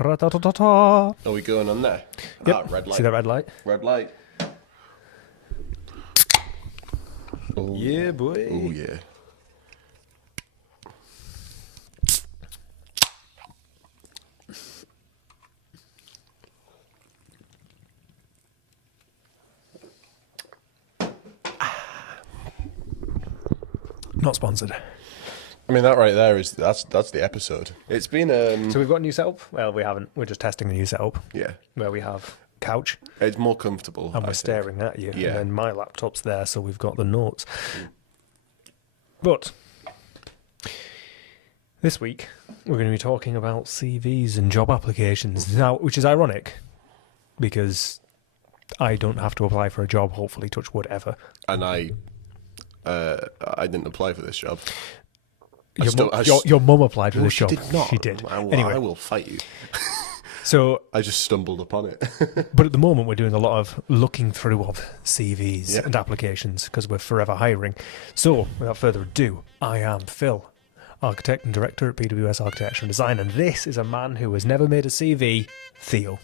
Ra-ta-ta-ta-ta. Are we going on there? Yep. Red light. See that red light? Red light. Oh, Yeah, boy. Oh, yeah. Not sponsored. I mean, that right there is that's the episode. It's been So we've got a new setup? Well, we haven't. We're just testing the new setup yeah. where we have couch It's more comfortable. and I we're think. staring at you. Yeah. And then my laptop's there, so we've got the notes. But this week, we're going to be talking about CVs and job applications. Now, which is ironic because I don't have to apply for a job, hopefully, touch wood, ever. And I didn't apply for this job. Your mum applied for this she job. did not. She did. I Anyway, will fight you. so I just stumbled upon it. but at the moment, we're doing a lot of looking through of CVs Yeah. and applications because we're forever hiring. So, without further ado, I am Phil, architect and director at PWS Architecture and Design, and this is a man who has never made a CV, Theo.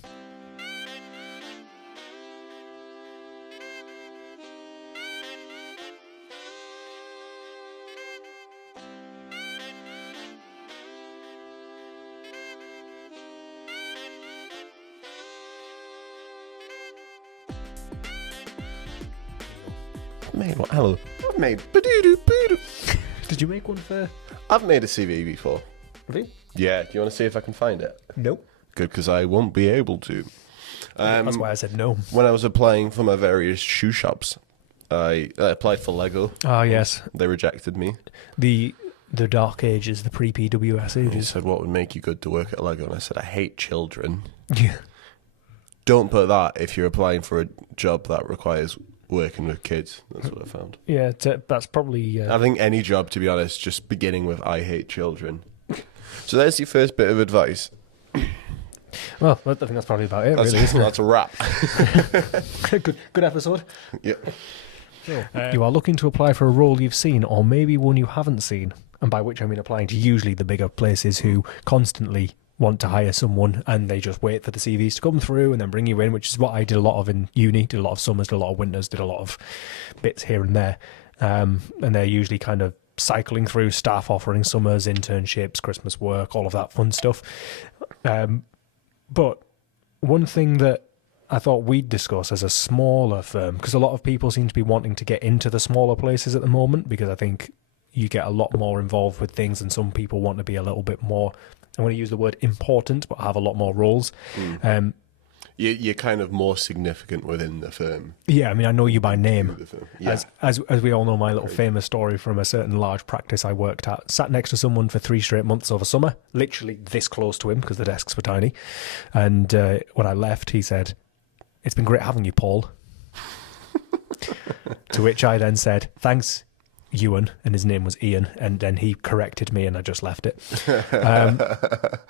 Made what? Hello. I've made. Did you make one for? I've made a CV before. Have you? Yeah. Do you want to see if I can find it? Nope. Good, because I won't be able to. That's why I said no. When I was applying for my various shoe shops, I applied for Lego. Ah, yes. They rejected me. The dark ages, the pre-PWS They ages. said, "What would make you good to work at Lego?" And I said, "I hate children." Yeah. Don't put that if you're applying for a job that requires working with kids. That's what I found. Yeah, that's probably... I think any job, to be honest, just beginning with "I hate children." So there's your first bit of advice. Well, I think that's probably about it, That's, really, isn't it? that's a wrap. Good episode. Yeah. You are looking to apply for a role you've seen, or maybe one you haven't seen, and by which I mean applying to usually the bigger places who constantly want to hire someone and they just wait for the CVs to come through and then bring you in, which is what I did a lot of in uni, did a lot of summers, did a lot of winters, did a lot of bits here and there. And they're usually kind of cycling through staff offering summers, internships, Christmas work, all of that fun stuff. But one thing that I thought we'd discuss as a smaller firm, because a lot of people seem to be wanting to get into the smaller places at the moment, because I think you get a lot more involved with things and some people want to be a little bit more, I'm going to use the word important, but have a lot more roles. You're kind of more significant within the firm. Yeah, I mean, I know you by name. The firm. Yeah. As we all know, my little famous story from a certain large practice I worked at, sat next to someone for 3 straight months over summer, literally this close to him because the desks were tiny. And when I left, he said, "It's been great having you, Paul." To which I then said, "Thanks, Ewan," and his name was Ian, and then he corrected me and I just left it.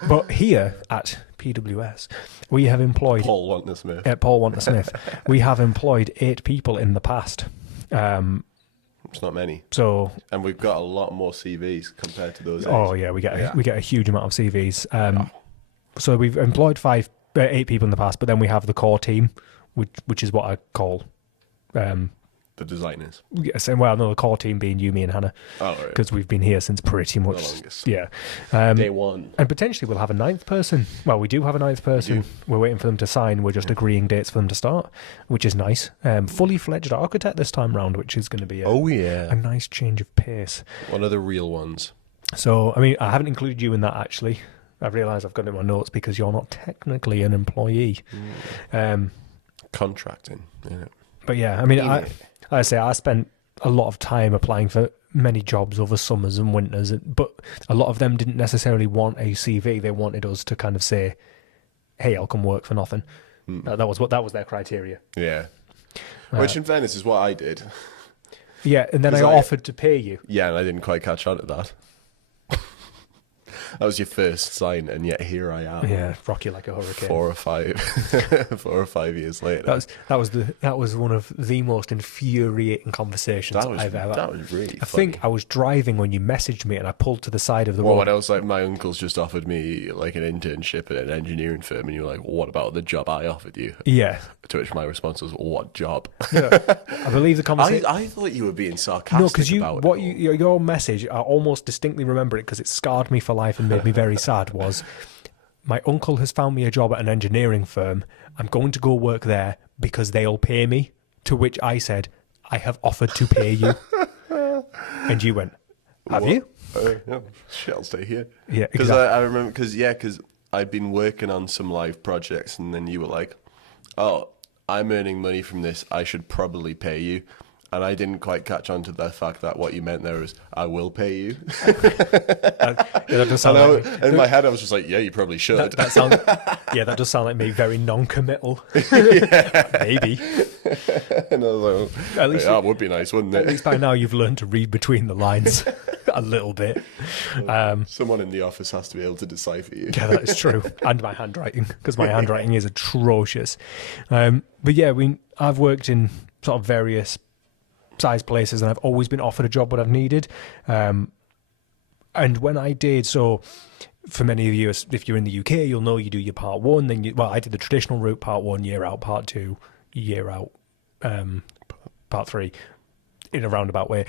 But here at PWS, we have employed... Paul Wantner-Smith. Paul Wantner-Smith. We have employed 8 people in the past. It's not many. So... And we've got a lot more CVs compared to those. Oh, yeah, we get a huge amount of CVs. So we've employed 8 people in the past, but then we have the core team, which is what I call... The designers. Yes, well, no, the core team being you, me, and Hannah, Oh, right. because we've been here since pretty much. The longest. Yeah. Day one. And potentially we'll have a 9th person. Well, we do have a 9th person. We're waiting for them to sign. We're just agreeing dates for them to start, which is nice. Fully fledged architect this time round, which is going to be a nice change of pace. One of the real ones. So, I mean, I haven't included you in that, actually. I realise I've got it in my notes because you're not technically an employee. Contracting. Yeah. But yeah, I mean, I spent a lot of time applying for many jobs over summers and winters, but a lot of them didn't necessarily want a CV. They wanted us to kind of say, "Hey, I'll come work for nothing." That was their criteria. Yeah. Which, in fairness, is what I did. Yeah, and then I offered to pay you. Yeah, and I didn't quite catch on to that. That was your first sign, and yet here I am. Yeah, rock you like a hurricane. 4 or 5 years later. That was one of the most infuriating conversations I've ever. That was really. I think I was driving when you messaged me, and I pulled to the side of the Well, road. when I was like, my uncle's just offered me like an internship at an engineering firm, and you were like, what about the job I offered you? Yeah. To which my response was, what job? Yeah. I believe the conversation. I thought you were being sarcastic. No, because about it. Your message, I almost distinctly remember it because it scarred me for life and made me very sad. Was my uncle has found me a job at an engineering firm. I'm going to go work there because they'll pay me. To which I said, I have offered to pay you, and you went, have you? Yeah, shit, I'll stay here. Yeah, because exactly. I remember because I'd been working on some live projects, and then you were like, "Oh, I'm earning money from this. I should probably pay you." And I didn't quite catch on to the fact that what you meant there was, "I will pay you." That does sound like me. In my head, I was just like, "Yeah, you probably should." That does sound like me. Very non-committal. Maybe. And I was like, At least that would be nice, wouldn't it? At least by now you've learned to read between the lines a little bit. Someone in the office has to be able to decipher you. Yeah, that is true. And my handwriting, because my handwriting is atrocious. But yeah, I've worked in sort of various size places, and I've always been offered a job what I've needed. And when I did, so for many of you, if you're in the UK, you'll know you do your part one. Then I did the traditional route, part 1, year out, part 2, year out, part 3, in a roundabout way.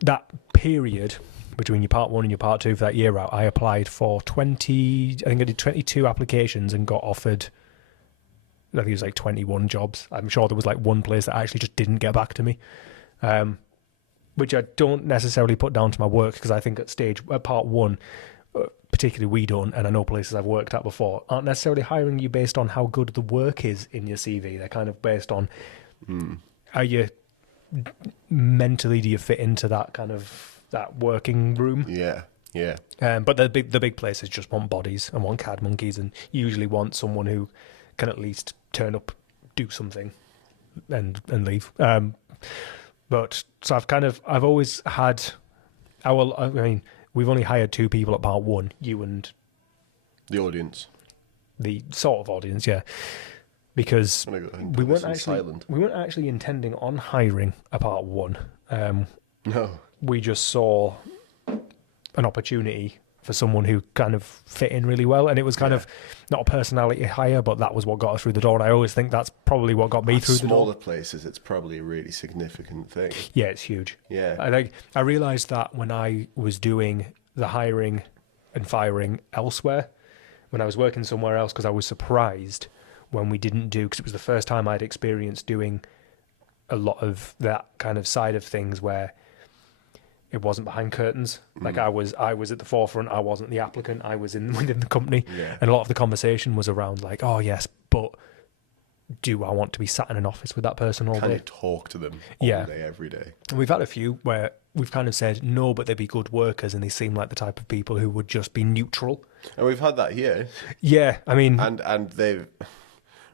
That period between your part 1 and your part 2 for that year out, I applied for 20. I think I did 22 applications and got offered, I think it was like 21 jobs. I'm sure there was like one place that actually just didn't get back to me, which I don't necessarily put down to my work, because I think at part 1, particularly we don't, and I know places I've worked at before, aren't necessarily hiring you based on how good the work is in your CV. They're kind of based on how you mentally do you fit into that kind of that working room. Yeah. But the big places just want bodies and want CAD monkeys, and usually want someone who can at least turn up, do something, and leave. But so I've always had we've only hired 2 people at part 1, you and The audience. the sort of audience, yeah, because we weren't actually intending on hiring a part 1. No. We just saw an opportunity for someone who kind of fit in really well, and it was kind of not a personality hire, but that was what got us through the door. And I always think that's probably what got me through the door. Smaller places, it's probably a really significant thing. Yeah, it's huge. Yeah. I realised that when I was doing the hiring and firing elsewhere, when I was working somewhere else, because I was surprised when we didn't do, because it was the first time I'd experienced doing a lot of that kind of side of things where it wasn't behind curtains. Like I was at the forefront. I wasn't the applicant. I was within the company, and a lot of the conversation was around like, "Oh yes, but do I want to be sat in an office with that person all Can day? you talk to them all day, every day?" And we've had a few where we've kind of said no, but they'd be good workers, and they seem like the type of people who would just be neutral. And we've had that here. Yeah, I mean, and they've,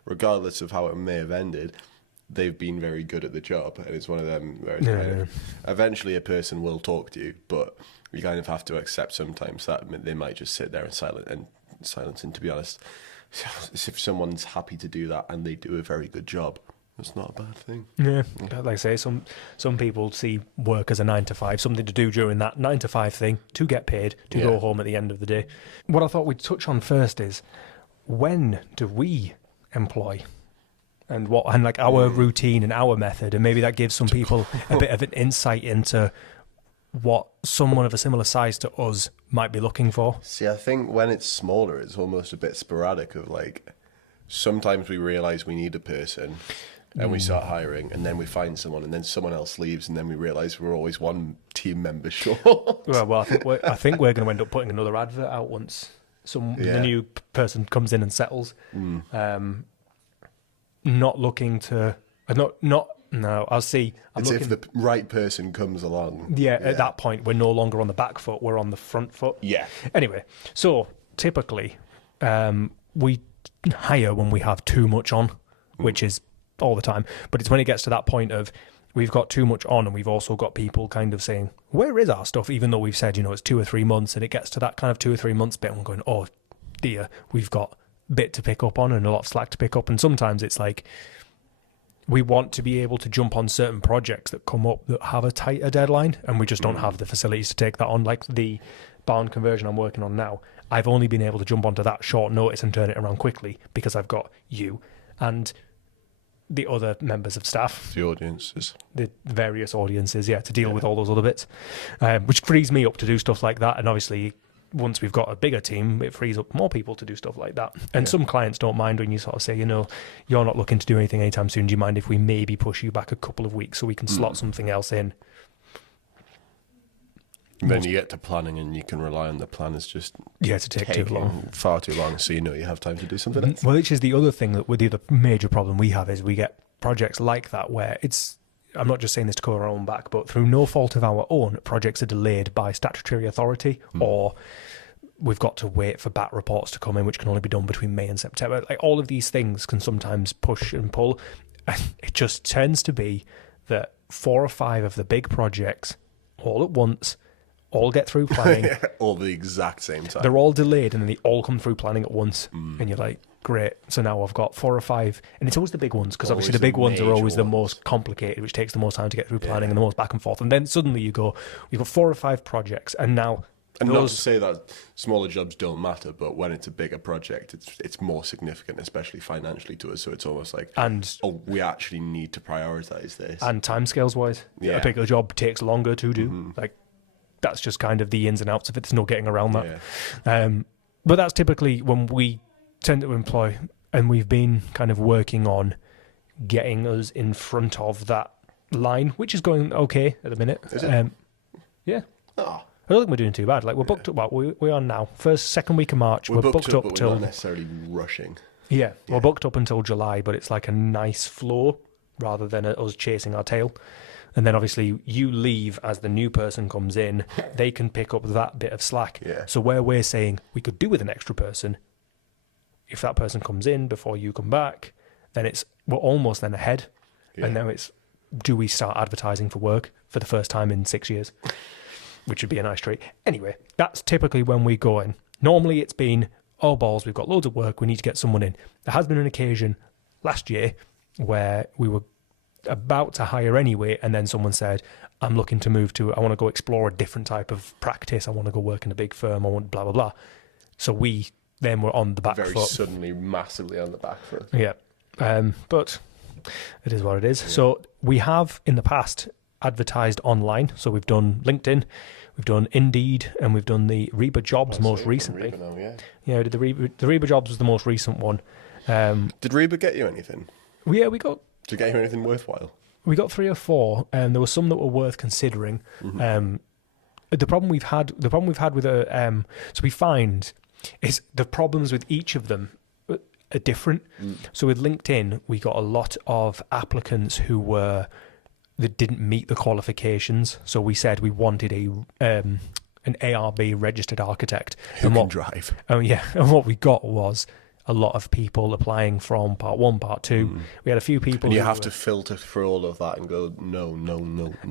regardless of how it may have ended, they've been very good at the job, and it's one of them where it's kind of, eventually a person will talk to you, but you kind of have to accept sometimes that they might just sit there in silence. And to be honest, if someone's happy to do that and they do a very good job, it's not a bad thing. Yeah, like I say, some people see work as a 9 to 5, something to do during that 9 to 5 thing, to get paid, to go home at the end of the day. What I thought we'd touch on first is, when do we employ? And like our routine and our method, and maybe that gives some people a bit of an insight into what someone of a similar size to us might be looking for. See, I think when it's smaller, it's almost a bit sporadic. Of like, sometimes we realise we need a person, and we start hiring, and then we find someone, and then someone else leaves, and then we realise we're always one team member short. Well, I think we're going to end up putting another advert out once the new person comes in and settles. Not looking to, no, I'll see. If the right person comes along. Yeah, at that point, we're no longer on the back foot, we're on the front foot. Yeah. Anyway, so typically, we hire when we have too much on, which is all the time. But it's when it gets to that point of, we've got too much on, and we've also got people kind of saying, where is our stuff? Even though we've said, it's 2 or 3 months, and it gets to that kind of 2 or 3 months bit, and we're going, oh dear, we've got a bit to pick up on and a lot of slack to pick up. And sometimes it's like, we want to be able to jump on certain projects that come up that have a tighter deadline, and we just don't have the facilities to take that on. Like the barn conversion I'm working on now, I've only been able to jump onto that short notice and turn it around quickly because I've got you and the other members of staff. The audiences. The various audiences, to deal with all those other bits, which frees me up to do stuff like that. And obviously, once we've got a bigger team, it frees up more people to do stuff like that. And some clients don't mind when you sort of say, you're not looking to do anything anytime soon. Do you mind if we maybe push you back a couple of weeks so we can slot something else in? And then you get to planning and you can rely on the plan is just to take too long. Far too long, so you have time to do something else. Well, which is the other thing, that with the other major problem we have is we get projects like that where I'm not just saying this to cover our own back, but through no fault of our own, projects are delayed by statutory authority, or we've got to wait for BAT reports to come in, which can only be done between May and September. Like, all of these things can sometimes push and pull. And it just tends to be that 4 or 5 of the big projects all at once all get through planning. All the exact same time. They're all delayed and then they all come through planning at once. And you're like, great. So now I've got 4 or 5. And it's always the big ones, because obviously the big ones are always the most complicated, which takes the most time to get through planning and the most back and forth. And then suddenly you've got 4 or 5 projects, and now... And not to say that smaller jobs don't matter, but when it's a bigger project, it's more significant, especially financially to us. So it's almost like, we actually need to prioritize this. And timescales wise, a bigger job takes longer to do. Like, that's just kind of the ins and outs of it. There's no getting around that. But that's typically when we tend to employ, and we've been kind of working on getting us in front of that line, which is going okay at the minute. Is it? Yeah. Oh. I don't think we're doing too bad. Like, we're booked up. What we are now, second week of March. We're booked up but till we're not necessarily rushing. Yeah, we're booked up until July, but it's like a nice flow rather than us chasing our tail. And then obviously you leave as the new person comes in, they can pick up that bit of slack. Yeah. So where we're saying we could do with an extra person, if that person comes in before you come back, then we're almost then ahead. Yeah. And now do we start advertising for work for the first time in 6 years? Which would be a nice treat. Anyway, that's typically when we go in. Normally it's been, oh balls, we've got loads of work, we need to get someone in. There has been an occasion last year where we were about to hire anyway, and then someone said, I want to go explore a different type of practice, I want to go work in a big firm, I want blah, blah, blah. So we then were on the back foot. Very suddenly, massively on the back foot. Yeah. But it is what it is. Yeah. So we have, in the past, advertised online. So we've done LinkedIn, we've done Indeed, and we've done the Reba Jobs most recently. Reba now, yeah, the Reba Jobs was the most recent one. Did Reba get you anything? Yeah, we got... Did it get you anything worthwhile? We got 3 or 4, and there were some that were worth considering. Mm-hmm. The problem we've had with so we find is the problems with each of them are different. So with LinkedIn, we got a lot of applicants that didn't meet the qualifications. So we said we wanted an ARB registered architect. Who can drive. Oh yeah, and what we got was a lot of people applying from part 1, part 2. We had a few people. And you have to filter through all of that and go, no.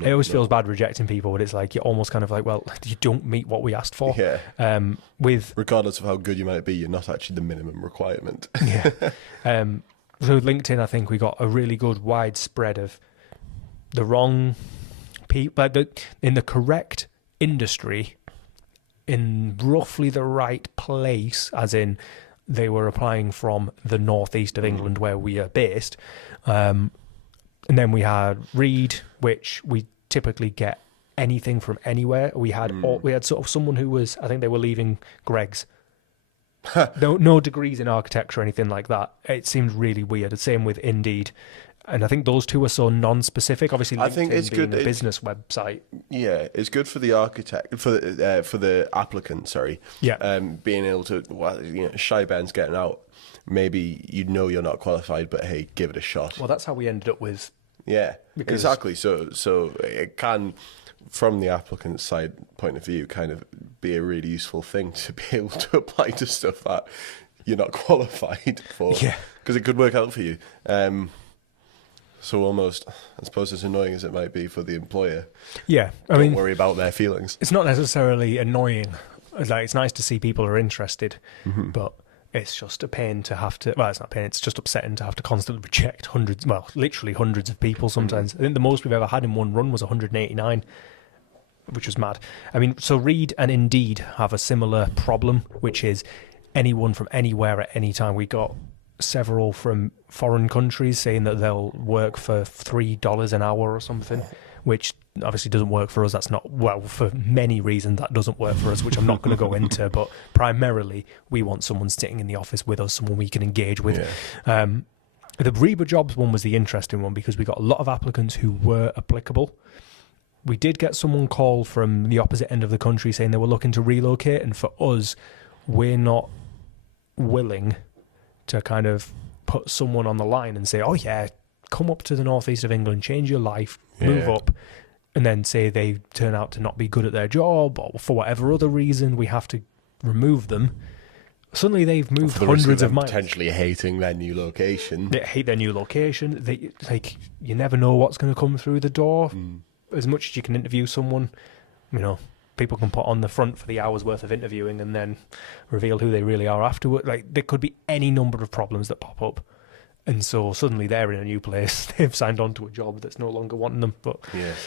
It always feels bad rejecting people, but it's like you're almost kind of like, well, you don't meet what we asked for. Yeah. Regardless of how good you might be, you're not actually the minimum requirement. Yeah. So with LinkedIn, I think we got a really good widespread of the wrong people, in the correct industry, in roughly the right place, as in they were applying from the northeast of England where we are based. And then we had Reed, which we typically get anything from anywhere. We had sort of someone who was, I think they were leaving Greg's. No degrees in architecture or anything like that. It seemed really weird. The same with Indeed. And I think those two are so non-specific. Obviously, LinkedIn, I think it's being good. A business website. Yeah, it's good for the architect, for the applicant. Sorry. Yeah. Being able to, shy Ben's getting out. Maybe you're not qualified, but hey, give it a shot. Well, that's how we ended up with. Yeah, exactly. So it can, from the applicant side point of view, kind of be a really useful thing to be able to apply to stuff that you're not qualified for. Yeah. Because it could work out for you. So almost, I suppose, as annoying as it might be for the employer, Yeah, don't worry about their feelings. It's not necessarily annoying. Like, it's nice to see people are interested, but it's just a pain to have to. Well, it's not a pain. It's just upsetting to have to constantly reject literally hundreds of people. Sometimes I think the most we've ever had in one run was 189, which was mad. I mean, so Reed and Indeed have a similar problem, which is anyone from anywhere at any time. We got several from foreign countries saying that they'll work for $3 an hour or something, which obviously doesn't work for us. That's not, well, for many reasons that doesn't work for us, which I'm not going to go into, but primarily we want someone sitting in the office with us, someone we can engage with. Yeah. The Reba Jobs one was the interesting one because we got a lot of applicants who were applicable. We did get someone call from the opposite end of the country saying they were looking to relocate, and for us, we're not willing to kind of put someone on the line and say, oh yeah, come up to the northeast of England, change your life, move up, and then say they turn out to not be good at their job, or for whatever other reason we have to remove them. Suddenly they've moved hundreds of miles. Potentially hating their new location. They hate their new location. You never know what's going to come through the door. As much as you can interview someone, people can put on the front for the hour's worth of interviewing and then reveal who they really are afterward. Like, there could be any number of problems that pop up. And so suddenly they're in a new place. They've signed on to a job that's no longer wanting them. But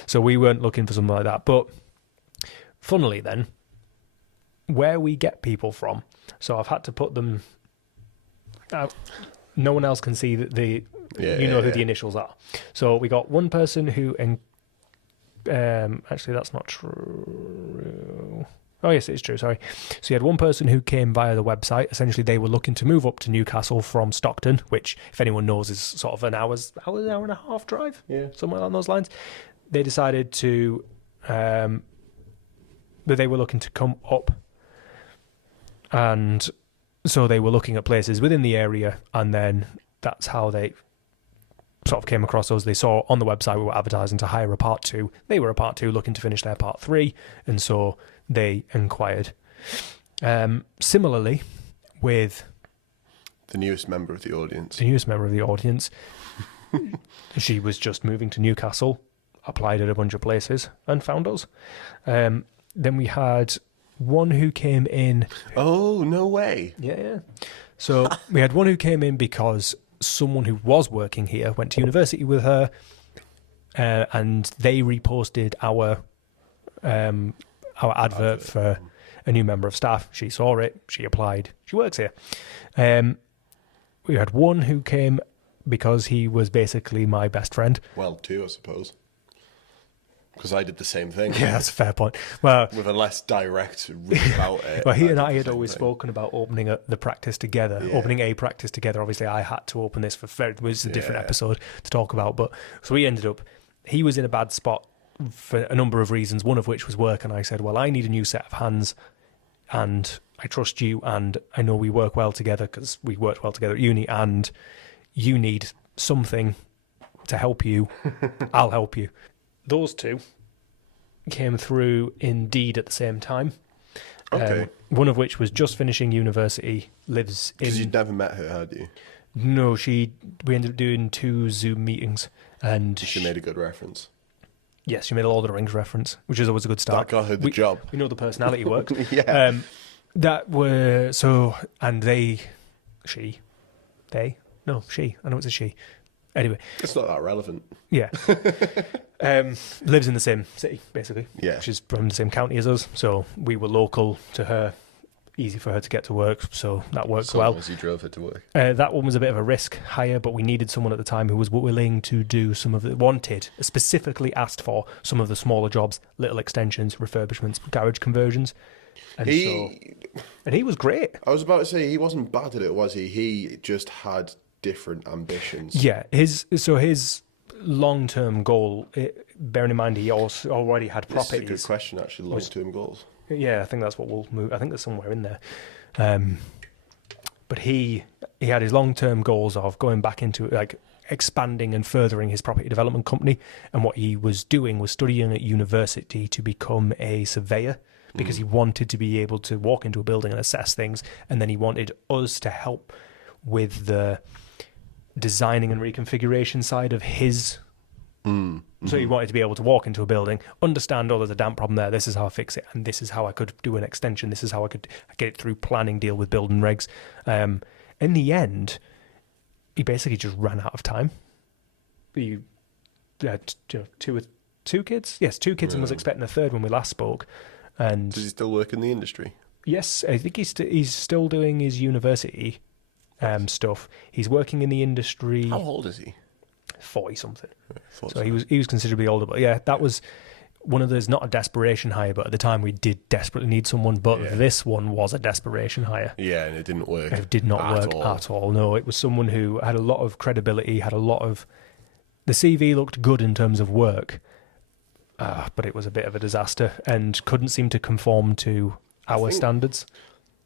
so we weren't looking for something like that. But funnily then, where we get people from, so I've had to put them out. No one else can see that who the initials are. So we got one person who... actually, that's not true. Oh, yes, it is true, sorry. So you had one person who came via the website. Essentially, they were looking to move up to Newcastle from Stockton, which, if anyone knows, is sort of an hour and a half drive, somewhere along those lines. They decided to... that they were looking to come up, and so they were looking at places within the area, and then that's how they... sort of came across us. They saw on the website we were advertising to hire a part 2. They were a part 2 looking to finish their part 3, and so they inquired. Similarly, with the newest member of the audience. She was just moving to Newcastle, applied at a bunch of places, and found us. Then we had one who came in... Oh, no way. Yeah. So we had one who came in because... someone who was working here went to university with her, and they reposted our advert for a new member of staff. She saw it, she applied, she works here. We had one who came because he was basically my best friend. Well, 2, I suppose, because I did the same thing. Yeah, that's a fair point. Well, with a less direct route about it. Well, he and I had always spoken about opening the practice together, opening a practice together. Obviously, I had to open this it was a different episode to talk about. But so we ended up, he was in a bad spot for a number of reasons, one of which was work. And I said, well, I need a new set of hands, and I trust you, and I know we work well together because we worked well together at uni, and you need something to help you. I'll help you. Those 2 came through Indeed at the same time. Okay. One of which was just finishing university, lives in... Because you'd never met her, had you? No, we ended up doing 2 Zoom meetings, and... She made a good reference. Yes, she made a Lord of the Rings reference, which is always a good start. That got her the job. We know the personality worked. Yeah. She. I know it's a she. Anyway. It's not that relevant. Yeah. Lives in the same city, basically. Yeah. She's from the same county as us, so we were local to her. Easy for her to get to work, so that worked well. As you drove her to work. That one was a bit of a risk hire, but we needed someone at the time who was willing to do specifically asked for some of the smaller jobs, little extensions, refurbishments, garage conversions. And he was great. I was about to say, he wasn't bad at it, was he? He just had different ambitions. Yeah, his long-term goal, bearing in mind he also already had properties. That's a good question, actually, long-term goals. Yeah, I think that's what we'll move. I think there's somewhere in there. But he had his long-term goals of going back into expanding and furthering his property development company. And what he was doing was studying at university to become a surveyor, because he wanted to be able to walk into a building and assess things. And then he wanted us to help with the designing and reconfiguration side of his. So he wanted to be able to walk into a building, understand, oh, there's a damp problem there, this is how I fix it, and this is how I could do an extension, this is how I could get it through planning, deal with building regs. In the end, he basically just ran out of time. He had two kids? Yes, two kids, and was expecting a third when we last spoke. And does he still work in the industry? Yes, I think he's still doing his university stuff. He's working in the industry. How old is he? 40-something. So he was considerably older. But yeah, that was one of those, not a desperation hire, but at the time we did desperately need someone. But this one was a desperation hire. Yeah, and it didn't work. It did not work at all. No, it was someone who had a lot of credibility, had a lot of... The CV looked good in terms of work, but it was a bit of a disaster and couldn't seem to conform to our standards.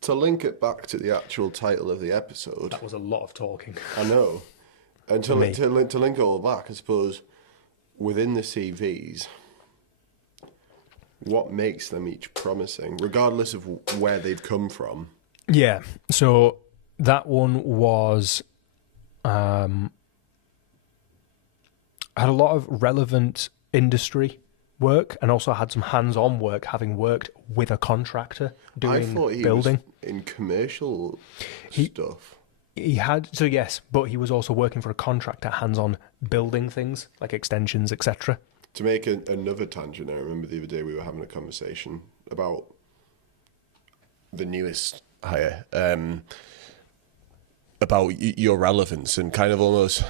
To link it back to the actual title of the episode... That was a lot of talking. I know. And to link it all back, I suppose, within the CVs, what makes them each promising, regardless of where they've come from? Yeah, so that one was... had a lot of relevant industry work and also had some hands-on work, having worked with a contractor doing I thought he building. Was in commercial stuff. He had, so yes, but he was also working for a contractor, hands-on building things, like extensions, etc. To make another tangent, I remember the other day we were having a conversation about the newest hire, about your relevance, and kind of almost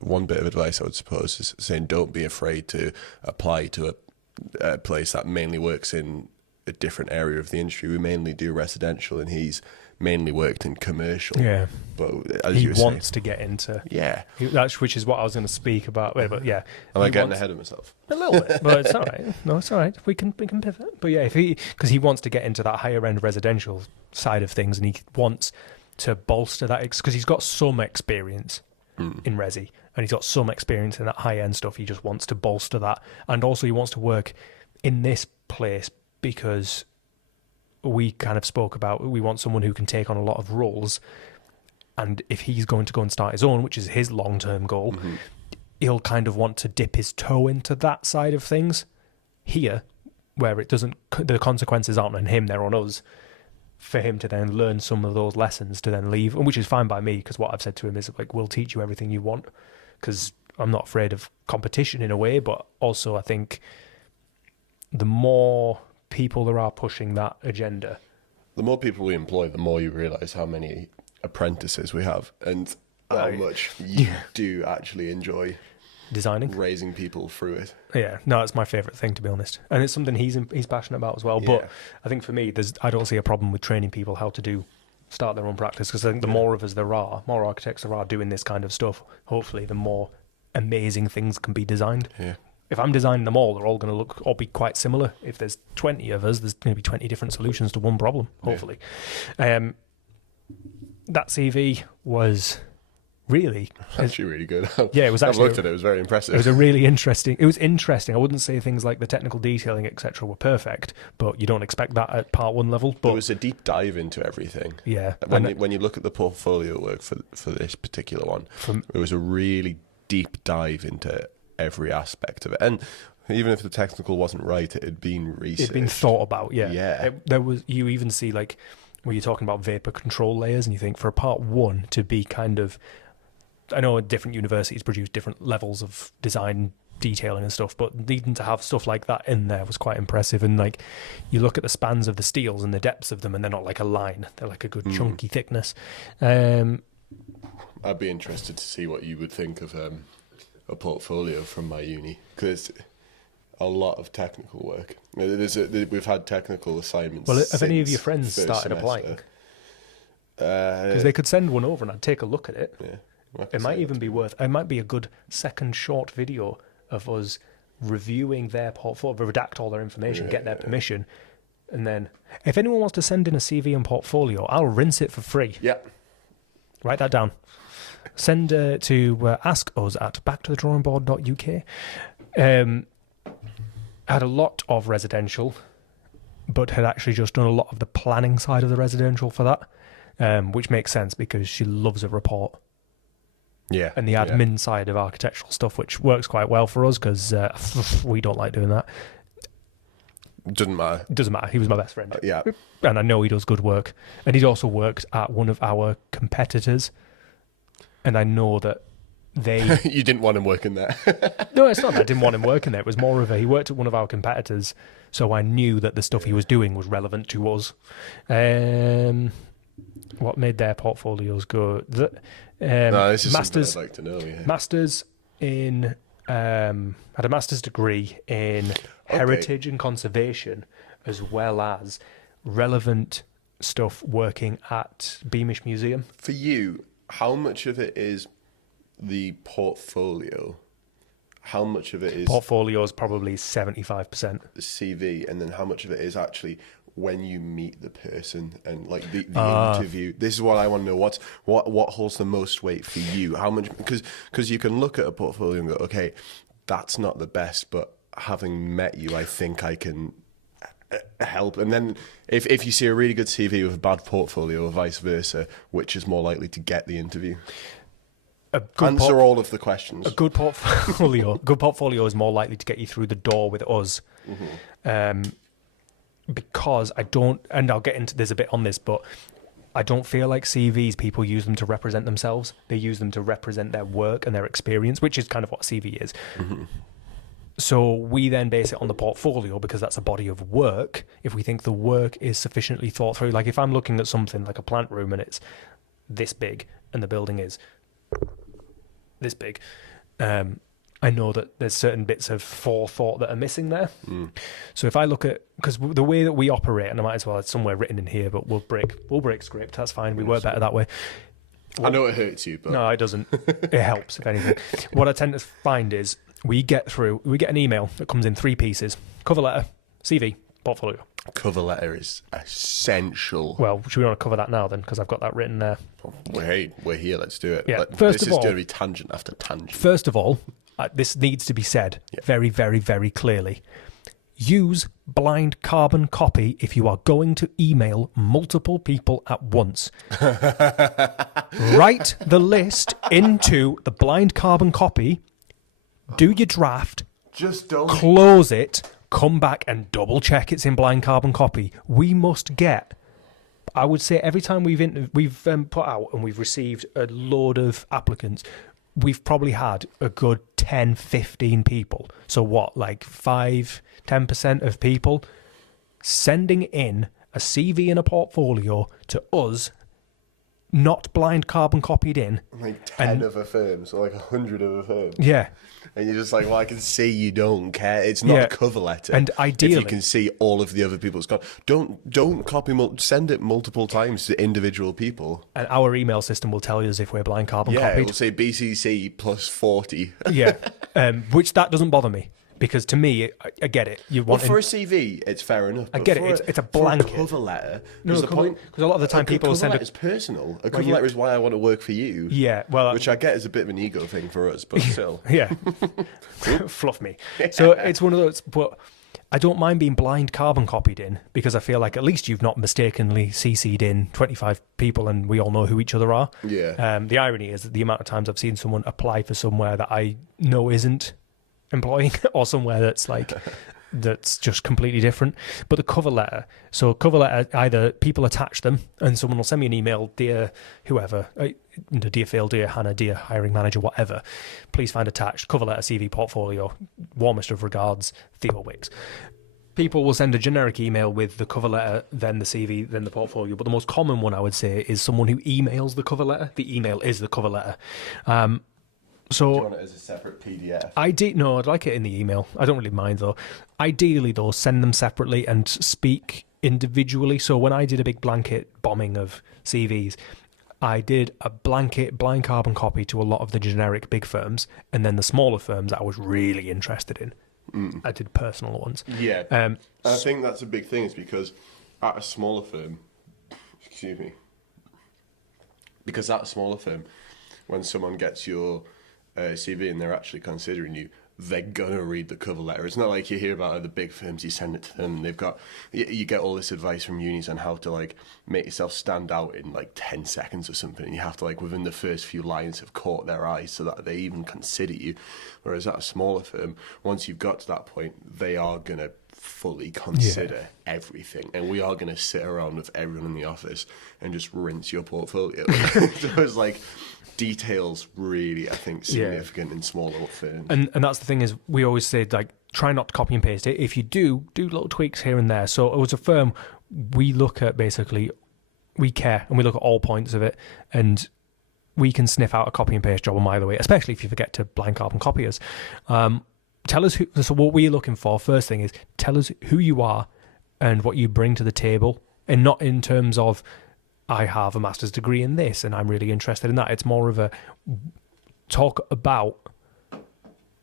one bit of advice I would suppose is saying don't be afraid to apply to a place that mainly works in a different area of the industry. We mainly do residential, and he's mainly worked in commercial. Yeah, but as he you were wants saying, to get into. Yeah, which is what I was going to speak about. But yeah, am I getting ahead of myself? A little bit, but it's all right. No, it's all right. We can pivot. But yeah, because he wants to get into that higher end residential side of things, and he wants to bolster that because he's got some experience in resi, and he's got some experience in that high end stuff. He just wants to bolster that, and also he wants to work in this place because we kind of spoke about we want someone who can take on a lot of roles, and if he's going to go and start his own, which is his long-term goal, he'll kind of want to dip his toe into that side of things here, where it doesn't, the consequences aren't on him, they're on us, for him to then learn some of those lessons to then leave, which is fine by me, because what I've said to him is like, we'll teach you everything you want, because I'm not afraid of competition in a way, but also I think the more people there are pushing that agenda, the more people we employ, the more you realise how many apprentices we have, and how much you do actually enjoy designing, raising people through it. Yeah, no, it's my favourite thing, to be honest, and it's something he's passionate about as well. Yeah. But I think for me, I don't see a problem with training people how to start their own practice, because I think the more of us there are, more architects there are doing this kind of stuff, hopefully the more amazing things can be designed. Yeah. If I'm designing them all, they're all going to be quite similar. If there's 20 of us, there's going to be 20 different solutions to one problem, hopefully. Yeah. That CV was really... Actually really good. Yeah, it was actually... I've looked at it, it was very impressive. It was a really interesting... It was interesting. I wouldn't say things like the technical detailing, etc. were perfect, but you don't expect that at part one level. But there was a deep dive into everything. Yeah. When you look at the portfolio work for this particular one, it was a really deep dive into every aspect of it, and even if the technical wasn't right, it had been researched. It'd been thought about. Yeah. There was, you even see like where you're talking about vapor control layers, and you think for a part one to be kind of, I know different universities produce different levels of design detailing and stuff, but needing to have stuff like that in there was quite impressive. And like you look at the spans of the steels and the depths of them, and they're not like a line, they're like a good chunky thickness. I'd be interested to see what you would think of a portfolio from my uni, because it's a lot of technical work. We've had technical assignments. Well, have any of your friends started applying? Because they could send one over and I'd take a look at it. Yeah, it might even be worth... It might be a good second short video of us reviewing their portfolio, redact all their information, get their permission, and then if anyone wants to send in a CV and portfolio, I'll rinse it for free. Yeah. Write that down. Send to ask us at backtothedrawingboard.uk. Had a lot of residential, but had actually just done a lot of the planning side of the residential for that, which makes sense because she loves a report. Yeah. and the admin side of architectural stuff, which works quite well for us because we don't like doing that. Doesn't matter. Doesn't matter. He was my best friend. Yeah. And I know he does good work. And he's also worked at one of our competitors. And I know that they... You didn't want him working there. No, it's not that I didn't want him working there. It was more of he worked at one of our competitors, so I knew that the stuff he was doing was relevant to us. What made their portfolios good? No, this is masters, something I'd like to know. Yeah. Masters in... had a master's degree in heritage and conservation, as well as relevant stuff working at Beamish Museum. For you, how much of it is the portfolio? How much of it is Portfolio is probably 75%. the CV, and then how much of it is actually when you meet the person and like the interview? This is what I want to know. What holds the most weight for you? How much? Because you can look at a portfolio and go, okay, that's not the best, but having met you, I think I can help. And then if you see a really good CV with a bad portfolio or vice versa, which is more likely to get the interview? Answer all of the questions. A good portfolio is more likely to get you through the door with us. Because I don't, and I'll get into this a bit on this, but I don't feel like CVs, people use them to represent themselves. They use them to represent their work and their experience, which is kind of what a CV is. So we then base it on the portfolio because that's a body of work. If we think the work is sufficiently thought through, like if I'm looking at something like a plant room and it's this big and the building is this big, I know that there's certain bits of forethought that are missing there. So if I look at, because the way that we operate, and I might as well have somewhere written in here, but we'll break script. That's fine. We work better that way. I know it hurts you, but no, it doesn't. It helps, if anything. What I tend to find is we get an email that comes in 3 pieces: cover letter, CV, portfolio. Cover letter is essential. Well, should we want to cover that now then? Because I've got that written there. Well, hey, we're here. Let's do it. Yeah. This is going to be tangent after tangent. First of all, this needs to be said very, very, very clearly. Use blind carbon copy if you are going to email multiple people at once. Write the list into the blind carbon copy. Do your draft. Just don't close it. Come back and double check it's in blind carbon copy. We must get, I would say, every time we've put out and we've received a load of applicants, we've probably had a good 10, 15 people. So what, like 5-10% of people sending in a CV and a portfolio to us, not blind carbon copied in. Like 10 of a firm, so like 100 of a firm. Yeah. And you're just like, well, I can see you don't care. It's not a cover letter. And ideally, if you can see all of the other people's don't copy, send it multiple times to individual people. And our email system will tell us if we're blind carbon copied. copied. Yeah, it will say BCC plus 40. Yeah, which that doesn't bother me. Because to me, I get it. For a CV, it's fair enough. I get it. It's a blanket. For a cover letter. Because a lot of the time people send it's personal. A cover letter is why I want to work for you. Yeah, well, which I get is a bit of an ego thing for us, but still. Yeah, fluff me. So it's one of those. But I don't mind being blind carbon copied in because I feel like at least you've not mistakenly CC'd in 25 people and we all know who each other are. Yeah. The irony is that the amount of times I've seen someone apply for somewhere that I know isn't employing or somewhere that's just completely different. But the cover letter, either people attach them and someone will send me an email, dear whoever, dear Phil, dear Hannah, dear hiring manager, whatever, please find attached cover letter, CV, portfolio, warmest of regards, Theo Wicks. People will send a generic email with the cover letter, then the CV, then the portfolio. But the most common one I would say is someone who emails the cover letter. The email is the cover letter. So, do you want it as a separate PDF? I'd like it in the email. I don't really mind though. Ideally though, send them separately and speak individually. So when I did a big blanket bombing of CVs, I did a blanket blind carbon copy to a lot of the generic big firms, and then the smaller firms that I was really interested in. I did personal ones. Yeah. I think that's a big thing, is because at a smaller firm, when someone gets your CV and they're actually considering you, they're gonna read the cover letter. It's not like you hear about the big firms, you send it to them, and they've got, you get all this advice from unis on how to like make yourself stand out in like 10 seconds or something, and you have to like within the first few lines have caught their eyes so that they even consider you. Whereas at a smaller firm, once you've got to that point, they are gonna fully consider everything, and we are going to sit around with everyone in the office and just rinse your portfolio. So it's like details really, I think, significant in smaller firms. And that's the thing is, we always say, like, try not to copy and paste it. If you do little tweaks here and there. So as a firm, we look at basically, we care and we look at all points of it, and we can sniff out a copy and paste job a mile away, especially if you forget to blind carbon copiers. Tell us so what we're looking for. First thing is, tell us who you are and what you bring to the table, and not in terms of, I have a master's degree in this and I'm really interested in that. It's more of a talk about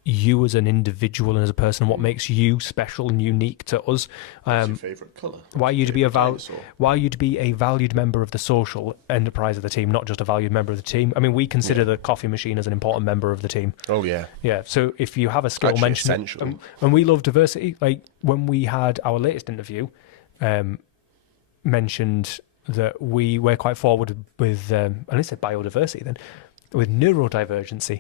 you as an individual and as a person, what makes you special and unique to us. What's your favourite colour? Why you to be a valued member of the social enterprise of the team, not just a valued member of the team. I mean, we consider the coffee machine as an important member of the team. Oh yeah, yeah. So if you have a skill, mention essential. it. And we love diversity. Like when we had our latest interview, mentioned that we're quite forward with, and I said biodiversity then, with neurodivergency.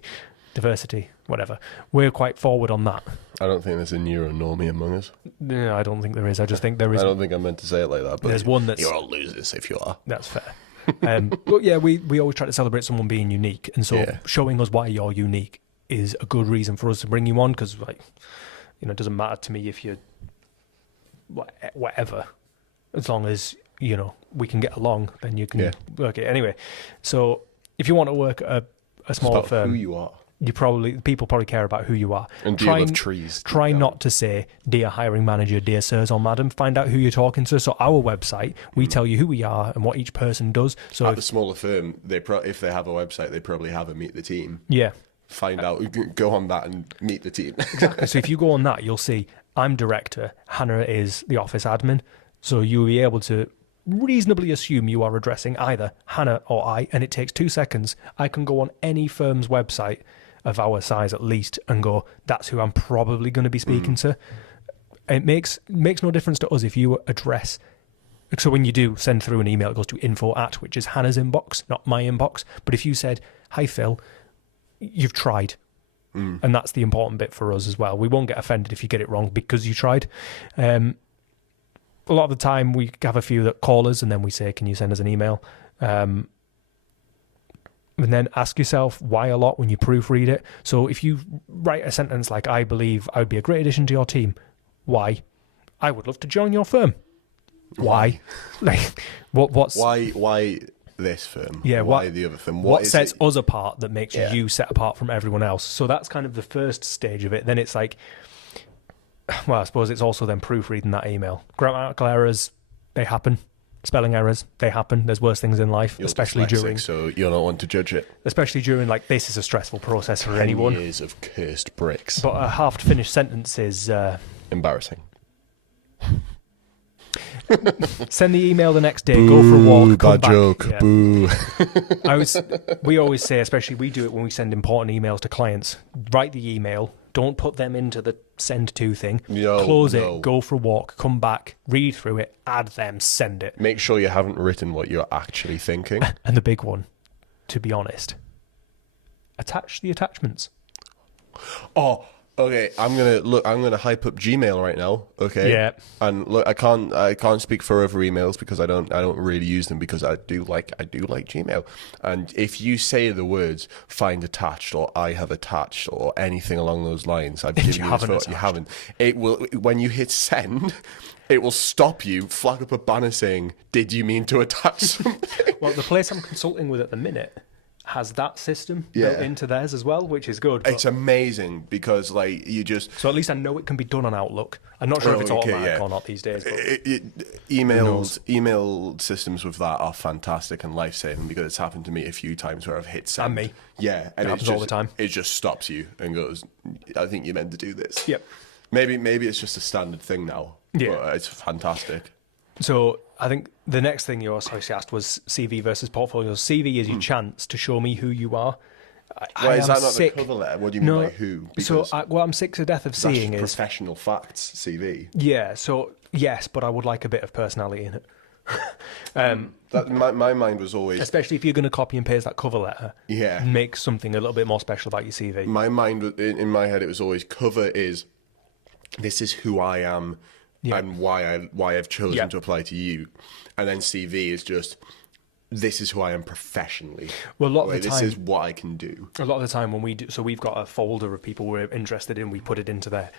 Diversity, whatever. We're quite forward on that. I don't think there's a neuronormie among us. No, I don't think there is. I just think there is. I don't think I meant to say it like that, but there's one that's... You're all losers if you are. That's fair. But yeah, we always try to celebrate someone being unique, and so showing us why you're unique is a good reason for us to bring you on, because, like, you know, it doesn't matter to me if you're whatever, as long as, you know, we can get along, then you can work it. Anyway, so if you want to work at a smaller firm... who you are. People probably care about who you are. And do you love trees? Try not to say, dear hiring manager, dear sirs or madam. Find out who you're talking to. So our website, we tell you who we are and what each person does. So at the smaller firm, if they have a website, they probably have a meet the team. Yeah. Find out, go on that and meet the team. Exactly. So if you go on that, you'll see I'm director, Hannah is the office admin. So you'll be able to reasonably assume you are addressing either Hannah or I, and it takes 2 seconds. I can go on any firm's website of our size at least and go, that's who I'm probably going to be speaking to. It makes no difference to us if you address, so when you do send through an email, it goes to info@, which is Hannah's inbox, not my inbox. But if you said, hi Phil, you've tried. And that's the important bit for us as well. We won't get offended if you get it wrong because you tried. A lot of the time we have a few that call us and then we say, can you send us an email? And then ask yourself why a lot when you proofread it. So if you write a sentence like, I believe I would be a great addition to your team. Why? I would love to join your firm. Why? Like, what's... Why this firm? Yeah, why the other firm? What sets us apart that makes you set apart from everyone else? So that's kind of the first stage of it. Then it's like, well, I suppose it's also then proofreading that email. Grammatical errors, they happen. Spelling errors, they happen. There's worse things in life, especially during... so you don't want to judge it. Especially during, like, this is a stressful process for anyone. 10 years of cursed bricks. But a half-finished sentence is... embarrassing. Send the email the next day, go for a walk, come bad back. Joke, yeah. Boo. We always say, especially we do it when we send important emails to clients, write the email, don't put them into the send to thing, close it, go for a walk, come back, read through it, add them, send it. Make sure you haven't written what you're actually thinking. And the big one, to be honest, attach the attachments. Oh, okay. I'm gonna hype up Gmail right now. Okay. Yeah. And look, I can't speak for other emails because I don't really use them, because I do like Gmail. And if you say the words "find attached" or "I have attached" or anything along those lines, I've given you this you haven't. It will, when you hit send, it will stop you, flag up a banner saying, "Did you mean to attach something?" Well, the place I'm consulting with at the minute has that system built into theirs as well, which is good. It's amazing because, like, you just... So at least I know it can be done on Outlook. I'm not sure if it's automatic or not these days. But email systems with that are fantastic and life-saving, because it's happened to me a few times where I've hit send. And me. Yeah. And it happens all the time. It just stops you and goes, I think you meant to do this. Yep. Maybe it's just a standard thing now. Yeah. But it's fantastic. So I think the next thing you also asked was CV versus portfolio. CV is your chance to show me who you are. Why is am that not sick. the cover letter? What do you mean by who? So Because what I'm sick to death of that's seeing just is professional facts CV. yeah. So yes, but I would like a bit of personality in it. That my mind was always, Especially if you're going to copy and paste that cover letter, yeah. make something a little bit more special about your CV. My mind in my head, it was always cover is this is who I am and why I've chosen to apply to you, and then CV is just this is who I am professionally. Well, a lot of the this time, is what I can do. a lot of the time when we do, so we've got a folder of people we're interested in. We put it into there.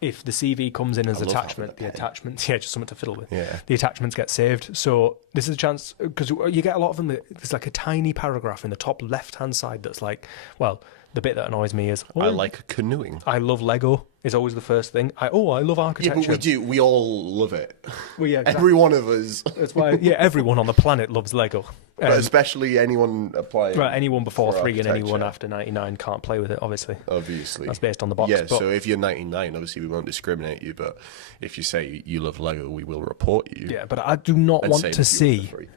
If the CV comes in as attachment, the attachments, just something to fiddle with. Yeah. The attachments get saved. So this is a chance, because you get a lot of them. There's like a tiny paragraph in the top left-hand side that's like, well, the bit that annoys me is, I like canoeing. I love Lego is always the first thing. I love architecture. Yeah, but we do. We all love it. Well, yeah, exactly. Every one of us. That's why, everyone on the planet loves Lego. But especially anyone applying. Right, anyone before for 3 and anyone architecture. after 99 can't play with it, obviously. Obviously. That's based on the box. Yeah, but, so if you're 99, obviously we won't discriminate you, but if you say you love Lego, we will report you. yeah, but I do not and want say to that you see... want the free.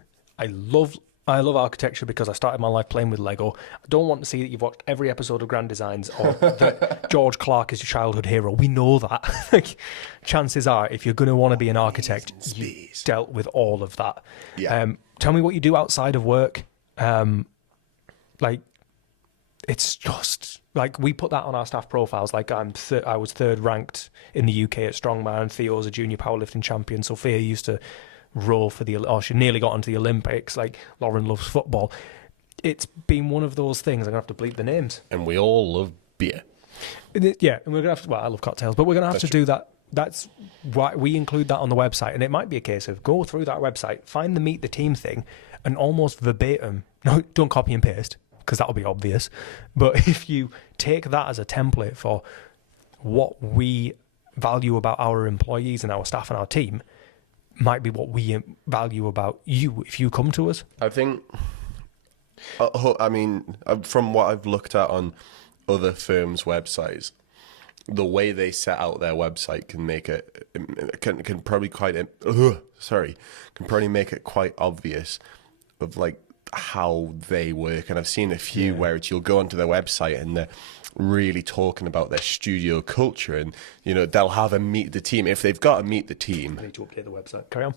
I love architecture because I started my life playing with Lego. I don't want to see that you've watched every episode of Grand Designs or that George Clark is your childhood hero. We know that. Like, chances are, if you're going to want to be an architect, you dealt with all of that. Yeah. Tell me what you do outside of work. Like, it's just like we put that on our staff profiles. Like I was third ranked in the UK at strongman. Theo's a junior powerlifting champion. Sophia used to row for she nearly got onto the Olympics. Like Lauren loves football. It's been one of those things. I'm gonna have to bleep the names. And we all love beer. Yeah, and we're gonna have to. Well, I love cocktails, but we're gonna have to do that. That's why we include that on the website. And it might be a case of go through that website, find the meet the team thing, and almost verbatim. No, don't copy and paste because that'll be obvious. But if you take that as a template for what we value about our employees and our staff and our team, might be what we value about you if you come to us. I think, I mean, from what I've looked at on other firms' websites, the way they set out their website can make it, can probably make it quite obvious of like how they work. And I've seen a few where you'll go onto their website and they're really talking about their studio culture, and you know they'll have a meet the team if they've got to meet the team. I need to update the website. Carry on.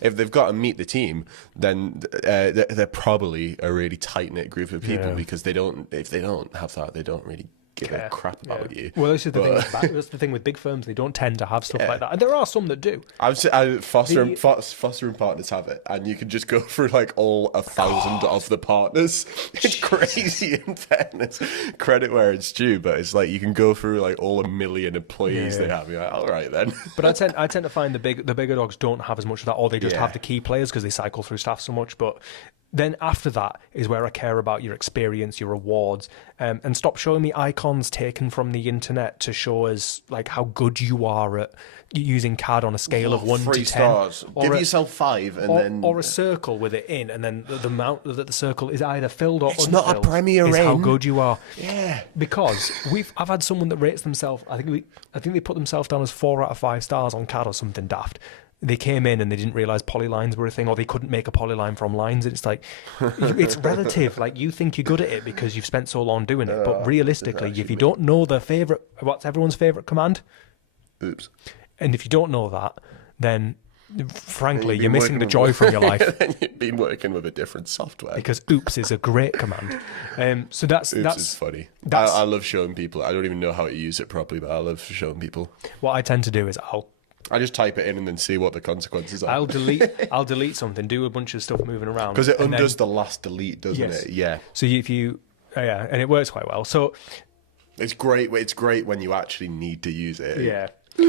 If they've got to meet the team, then they're probably a really tight knit group of people because they don't. If they don't have that, they don't really give a crap about you. Well, that's the thing with big firms. They don't tend to have stuff like that, and there are some that do. Foster and partners have it, and you can just go through like all 1,000 of the partners. It's crazy in fairness. Credit where it's due, but it's like you can go through like all 1 million employees they have. You're like, all right then. But I tend to find the bigger dogs don't have as much of that, or they just have the key players because they cycle through staff so much. But then after that is where I care about your experience, your awards, and stop showing me icons taken from the internet to show us like how good you are at using CAD on a scale of 1 to 10. 3 stars. Give yourself 5 and then... Or a circle with it in, and then the amount that the circle is either filled or It's unfilled. not a Premier is Inn. how good you are. Yeah. Because I've had someone that rates themselves, I think they put themselves down as 4 out of 5 stars on CAD or something daft. They came in and they didn't realise polylines were a thing, or they couldn't make a polyline from lines. It's like, it's relative. Like, you think you're good at it because you've spent so long doing it. But realistically, if you don't know what's everyone's favourite command? Oops. And if you don't know that, then frankly, you're missing the joy from your life. And you've been working with a different software. Because oops is a great command. So that's is funny. I love showing people. I don't even know how to use it properly, but I love showing people. What I tend to do is I just type it in and then see what the consequences are. I'll delete something, do a bunch of stuff moving around. Because it undoes the last delete, doesn't it? Yeah. So if you, and it works quite well. So it's great. It's great when you actually need to use it. Yeah.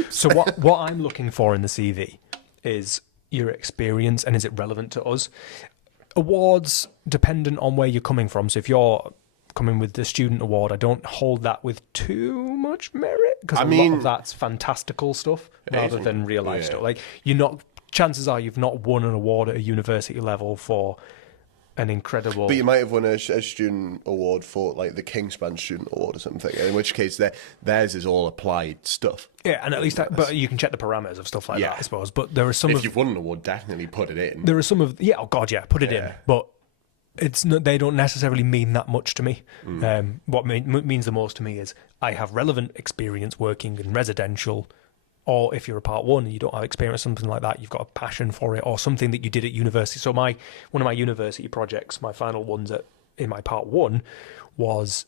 So what I'm looking for in the CV is your experience and is it relevant to us? Awards dependent on where you're coming from. So if you're coming with the student award, I don't hold that with too much merit because a lot of that's fantastical stuff rather than real life stuff. Like chances are you've not won an award at a university level for an incredible... But you might have won a student award for like the Kingspan Student Award or something, in which case theirs is all applied stuff. Yeah, and at least but you can check the parameters of stuff like that, I suppose. But there are some if you've won an award, definitely put it in. There are some of... Yeah, oh God, yeah, put it in. But it's not, they don't necessarily mean that much to me. What means the most to me is I have relevant experience working in residential, or if you're a part one and you don't have experience, something like that, you've got a passion for it, or something that you did at university. So one of my university projects, my final ones in my part one, was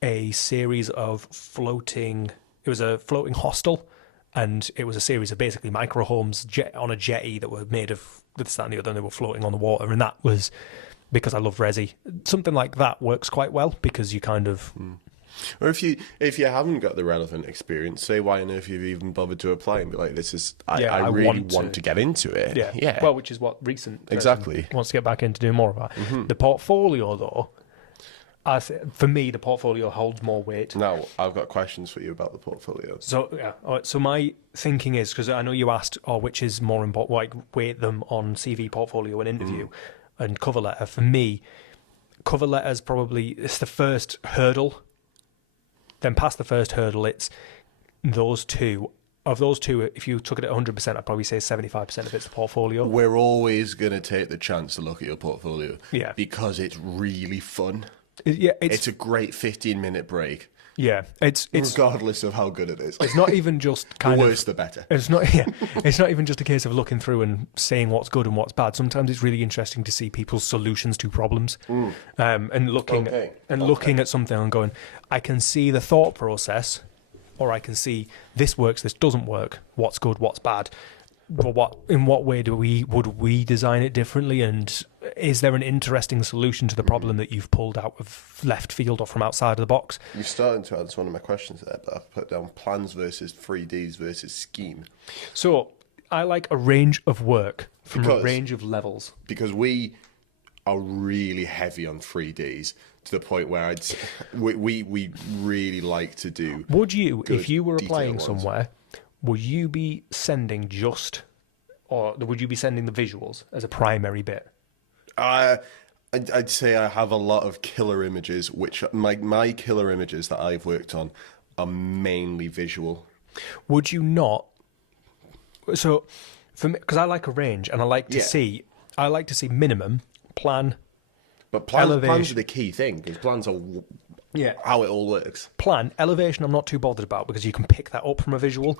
a series of floating. It was a floating hostel, and it was a series of basically micro homes on a jetty that were made of this, that, and the other, and they were floating on the water. And that was because I love resi. Something like that works quite well because you kind of. Or if you haven't got the relevant experience, say why on earth you've even bothered to apply and be like, this is I really want to get into it. Yeah. Well, which is what recent exactly wants to get back into doing more of that. The portfolio, though, for me, the portfolio holds more weight. Now, I've got questions for you about the portfolio. So yeah, all right, so my thinking is, because I know you asked, which is more important, like weight them on CV, portfolio, and interview, and cover letter. For me, cover letter is probably it's the first hurdle. Then past the first hurdle, it's those two. Of those two, if you took it at 100%, I'd probably say 75% of it's the portfolio. We're always going to take the chance to look at your portfolio. Yeah. Because it's really fun. Yeah, it's a great 15-minute break. Yeah, it's regardless of how good it is. It's not even just kind the worse the better. It's not. Yeah, it's not even just a case of looking through and saying what's good and what's bad. Sometimes it's really interesting to see people's solutions to problems, and looking at something and going, I can see the thought process, or I can see this works, this doesn't work. What's good, what's bad. But in what way would we design it differently, and is there an interesting solution to the problem that you've pulled out of left field or from outside of the box? You're starting to answer one of my questions there, but I've put down plans versus 3Ds versus scheme. So I like a range of work from a range of levels. Because we are really heavy on 3Ds to the point where we really like to do. Would you, if you were applying somewhere, would you be sending or would you be sending the visuals as a primary bit? I'd say I have a lot of killer images, which my killer images that I've worked on are mainly visual. Would you not? So, for me, because I like a range, and I like to see minimum plan. But plans are the key thing, because plans are how it all works. Plan elevation, I'm not too bothered about because you can pick that up from a visual.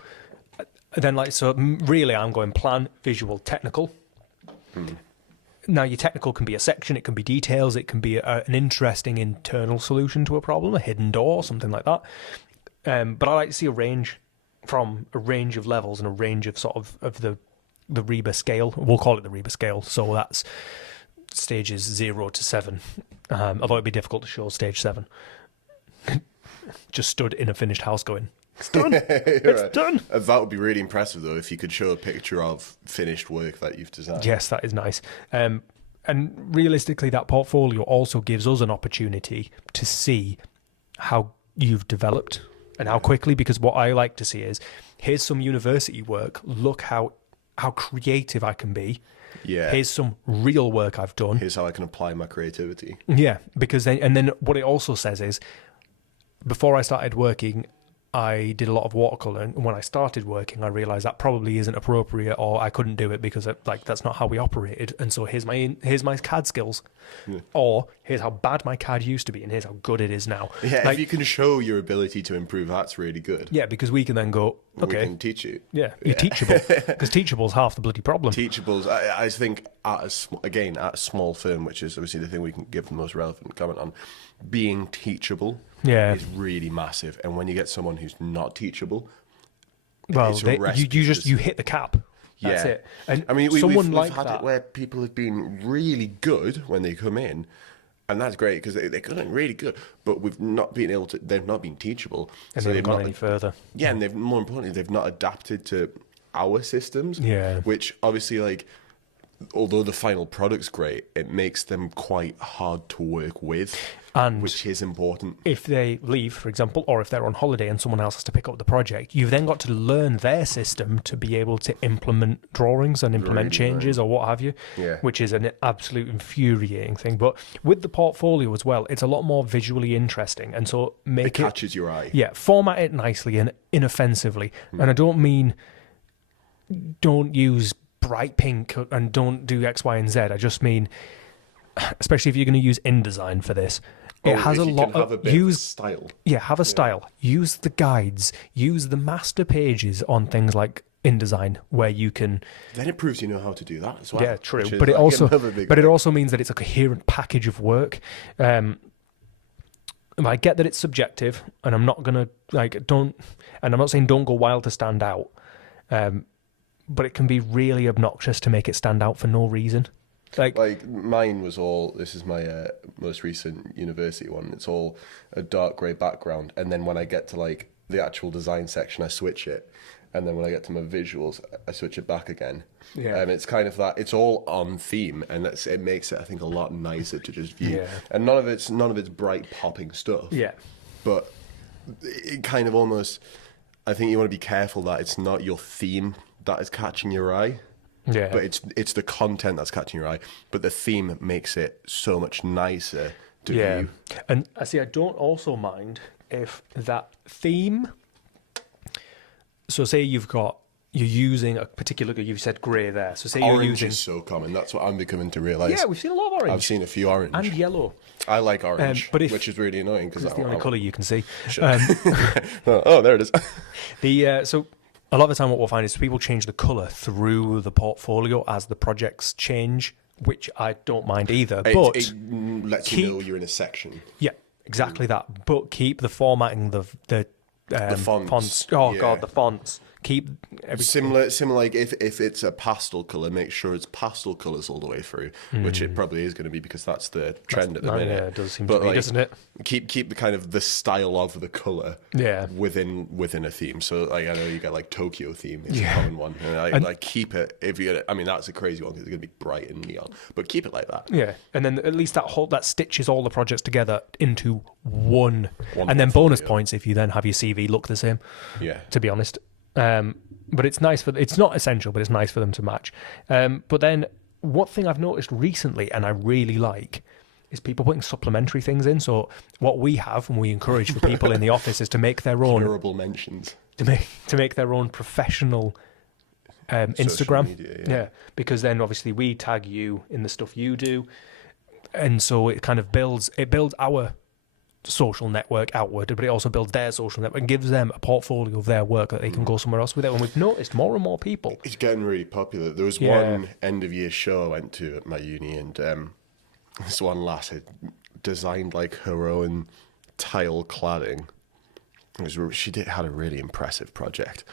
Then, really, I'm going plan, visual, technical. Now, your technical can be a section, it can be details, it can be an interesting internal solution to a problem, a hidden door, something like that. But I like to see a range of levels and a range of of the Reba scale. We'll call it the Reba scale. So that's stages 0 to 7. Although it'd be difficult to show stage 7. Just stood in a finished house going, it's done. It's done. That would be really impressive, though, if you could show a picture of finished work that you've designed. Yes, that is nice. And realistically, that portfolio also gives us an opportunity to see how you've developed and how quickly, because what I like to see is, here's some university work. Look how creative I can be. Yeah. Here's some real work I've done. Here's how I can apply my creativity. Yeah, because then what it also says is, before I started working, I did a lot of watercoloring, and when I started working, I realised that probably isn't appropriate, or I couldn't do it because that's not how we operated. And so here's my CAD skills, or here's how bad my CAD used to be, and here's how good it is now. Yeah, if you can show your ability to improve, that's really good. Yeah, because we can then go, okay, we can teach you. Yeah, you're teachable, because teachable's half the bloody problem. Teachables, I think, at a small firm, which is obviously the thing we can give the most relevant comment on, being teachable is really massive. And when you get someone who's not teachable, it's you hit the cap. That's it. And I mean, we've had it where people have been really good when they come in, and that's great because they're getting really good, but they've not been teachable, and so they've not gone any further. Yeah, and more importantly, they've not adapted to our systems. Yeah, which obviously, although the final product's great, it makes them quite hard to work with, which is important. If they leave, for example, or if they're on holiday and someone else has to pick up the project, you've then got to learn their system to be able to implement drawings and implement changes or what have you, which is an absolute infuriating thing. But with the portfolio as well, it's a lot more visually interesting, and so it catches your eye. Yeah, format it nicely and inoffensively. And I don't mean don't use bright pink and don't do X, Y, and Z. I just mean especially if you're going to use InDesign for this, it has a lot of style. Yeah, have a style. Use the guides. Use the master pages on things like InDesign, where you can. Then it proves you know how to do that as well. Yeah, true. But it also means that it's a coherent package of work. I get that it's subjective, and I'm not gonna and I'm not saying don't go wild to stand out, but it can be really obnoxious to make it stand out for no reason. Like mine was all. This is my most recent university one. It's all a dark grey background, and then when I get to like the actual design section, I switch it, and then when I get to my visuals, I switch it back again. Yeah, and it's kind of that. It's all on theme, and it makes it, I think, a lot nicer to just view. Yeah. And none of it's bright popping stuff. Yeah, but it kind of almost. I think you want to be careful that it's not your theme that is catching your eye. Yeah, but it's the content that's catching your eye. But the theme makes it so much nicer to view. And I don't also mind if that theme. So say you're using a particular. You've said grey there. So say orange you're using. Is so common. That's what I'm becoming to realise. Yeah, we've seen a lot of orange. I've seen a few orange and yellow. I like orange, which is really annoying because it's the only colour you can see. Oh, there it is. So. A lot of the time what we'll find is people change the colour through the portfolio as the projects change, which I don't mind either. But it lets you know you're in a section. Yeah, exactly that. But keep the formatting, the fonts. Oh, yeah. God, the fonts. Keep similar. Like if it's a pastel color, make sure it's pastel colors all the way through, which it probably is going to be because that's the trend at the minute. Yeah, it does seem to be, doesn't it? Keep the kind of the style of the color. Yeah. Within a theme. So like I know you got like Tokyo theme. It's a common one. And keep it if you. I mean that's a crazy one because it's going to be bright and neon. But keep it like that. Yeah, and then at least that stitches all the projects together into one and then bonus points if you then have your CV look the same. Yeah. To be honest. But it's nice it's not essential, but it's nice for them to match. But then one thing I've noticed recently, and I really like, is people putting supplementary things in. So what we have, and we encourage for people in the office, is to make their own honorable mentions, to make their own professional Instagram. Media, yeah, because then obviously we tag you in the stuff you do, and so it kind of builds our social network outward, but it also builds their social network and gives them a portfolio of their work that they can go somewhere else with it. And we've noticed more and more people. It's getting really popular. There was one end of year show I went to at my uni, and this one lass had designed like her own tile cladding. She had a really impressive project,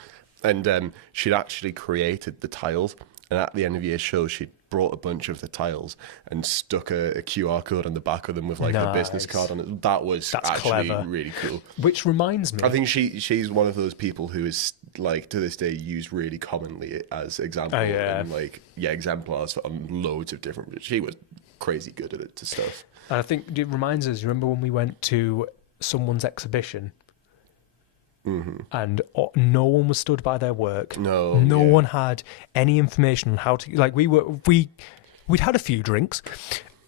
and she'd actually created the tiles. And at the end of year show, she'd brought a bunch of the tiles and stuck a QR code on the back of them with like a business card on it. That's actually clever. Really cool. Which reminds me, I think she's one of those people who is like to this day used really commonly as example and like exemplars on loads of different. She was crazy good at it to stuff. And I think it reminds us. Remember when we went to someone's exhibition? Mm-hmm. And no one was stood by their work. No one had any information on how to. Like we'd had a few drinks,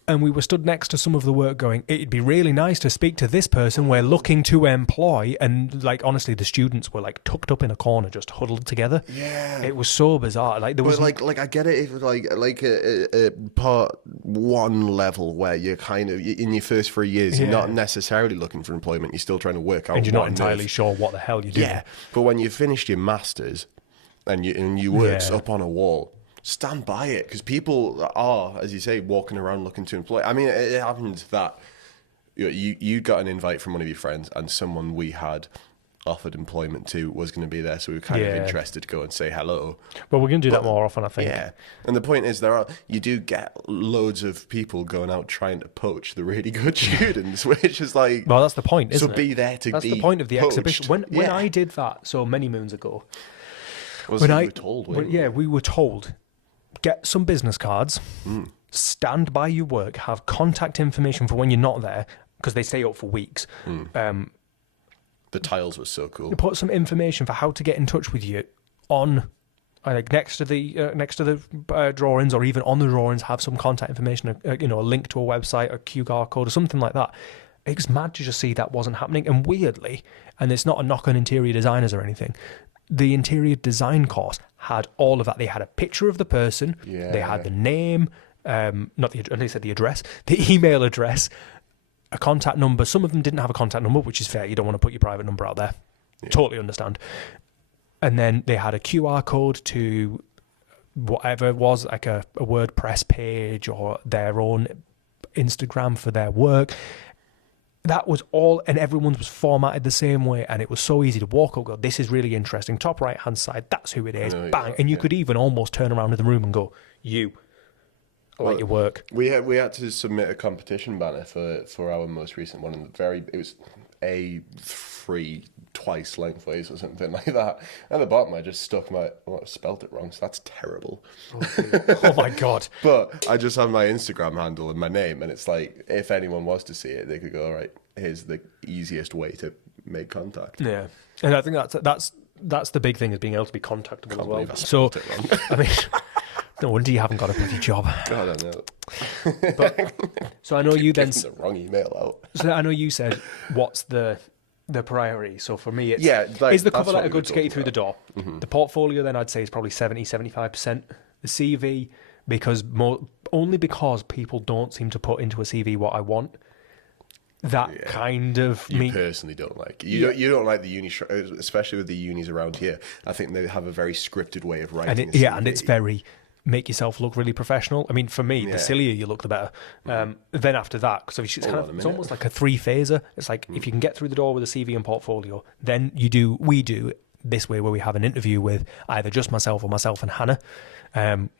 and we were stood next to some of the work going, it'd be really nice to speak to this person we're looking to employ. And like, honestly, the students were like tucked up in a corner, just huddled together. Yeah. It was so bizarre. Like there was like I get it if like a part one level where you're kind of in your first 3 years, you're not necessarily looking for employment. You're still trying to work out. And you're not entirely sure what the hell you're doing. Yeah. But when you've finished your masters and you work up on a wall, stand by it, because people are, as you say, walking around looking to employ. I mean, it happened that you got an invite from one of your friends, and someone we had offered employment to was going to be there, so we were kind of interested to go and say hello. Well, we're going to do that more often, I think. Yeah, and the point is, you do get loads of people going out trying to poach the really good students, which is like, well, that's the point, isn't it? So be there to. That's the point of the exhibition. When I did that so many moons ago, we were told. Get some business cards, stand by your work, have contact information for when you're not there, because they stay up for weeks. The tiles were so cool. Put some information for how to get in touch with you on, like next to the drawings, or even on the drawings, have some contact information, a link to a website, a QR code, or something like that. It's mad to just see that wasn't happening. And weirdly, and it's not a knock on interior designers or anything, the interior design course had all of that. They had a picture of the person, they had the name, not the, and they said the address, the email address, a contact number. Some of them didn't have a contact number, which is fair. You don't want to put your private number out there. Yeah. Totally understand. And then they had a QR code to whatever it was, like a WordPress page or their own Instagram for their work. That was all, and everyone's was formatted the same way, and it was so easy to walk up, go, this is really interesting, top right hand side, that's who it is, bang. And you could even almost turn around in the room and go, I like your work. We had to submit a competition banner for our most recent one, and it was A3 twice lengthways or something like that. At the bottom, I just stuck I spelt it wrong, so that's terrible. Oh my God. But I just have my Instagram handle and my name, and it's like, if anyone was to see it, they could go, all right, here's the easiest way to make contact. Yeah. And I think that's the big thing, is being able to be contactable as well. So, I mean, no wonder you haven't got a bloody job. God, I know. So I know you then... the wrong email out. So I know you said, what's the priority? So for me, it's... Yeah, is the cover letter good to get you through the door? Mm-hmm. The portfolio, then I'd say, is probably 75%. The CV, only because people don't seem to put into a CV what I want. That kind of... You personally don't like it. You don't like the uni, especially with the unis around here. I think they have a very scripted way of writing and it's very... make yourself look really professional. I mean, for me, the sillier you look, the better. Then after that, because it's almost like a three-phaser. It's like, if you can get through the door with a CV and portfolio, then we do this way, where we have an interview with either just myself or myself and Hannah,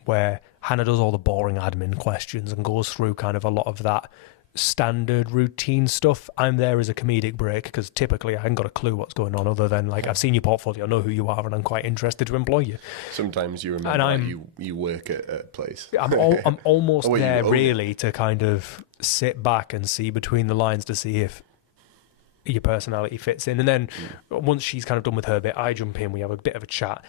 where Hannah does all the boring admin questions and goes through kind of a lot of that standard routine stuff. I'm there as a comedic break, because typically I haven't got a clue what's going on, other than like, I've seen your portfolio, I know who you are, and I'm quite interested to employ you. Sometimes you remember you work at a place. I'm almost there really to kind of sit back and see between the lines to see if your personality fits in. And then once she's kind of done with her bit, I jump in, we have a bit of a chat,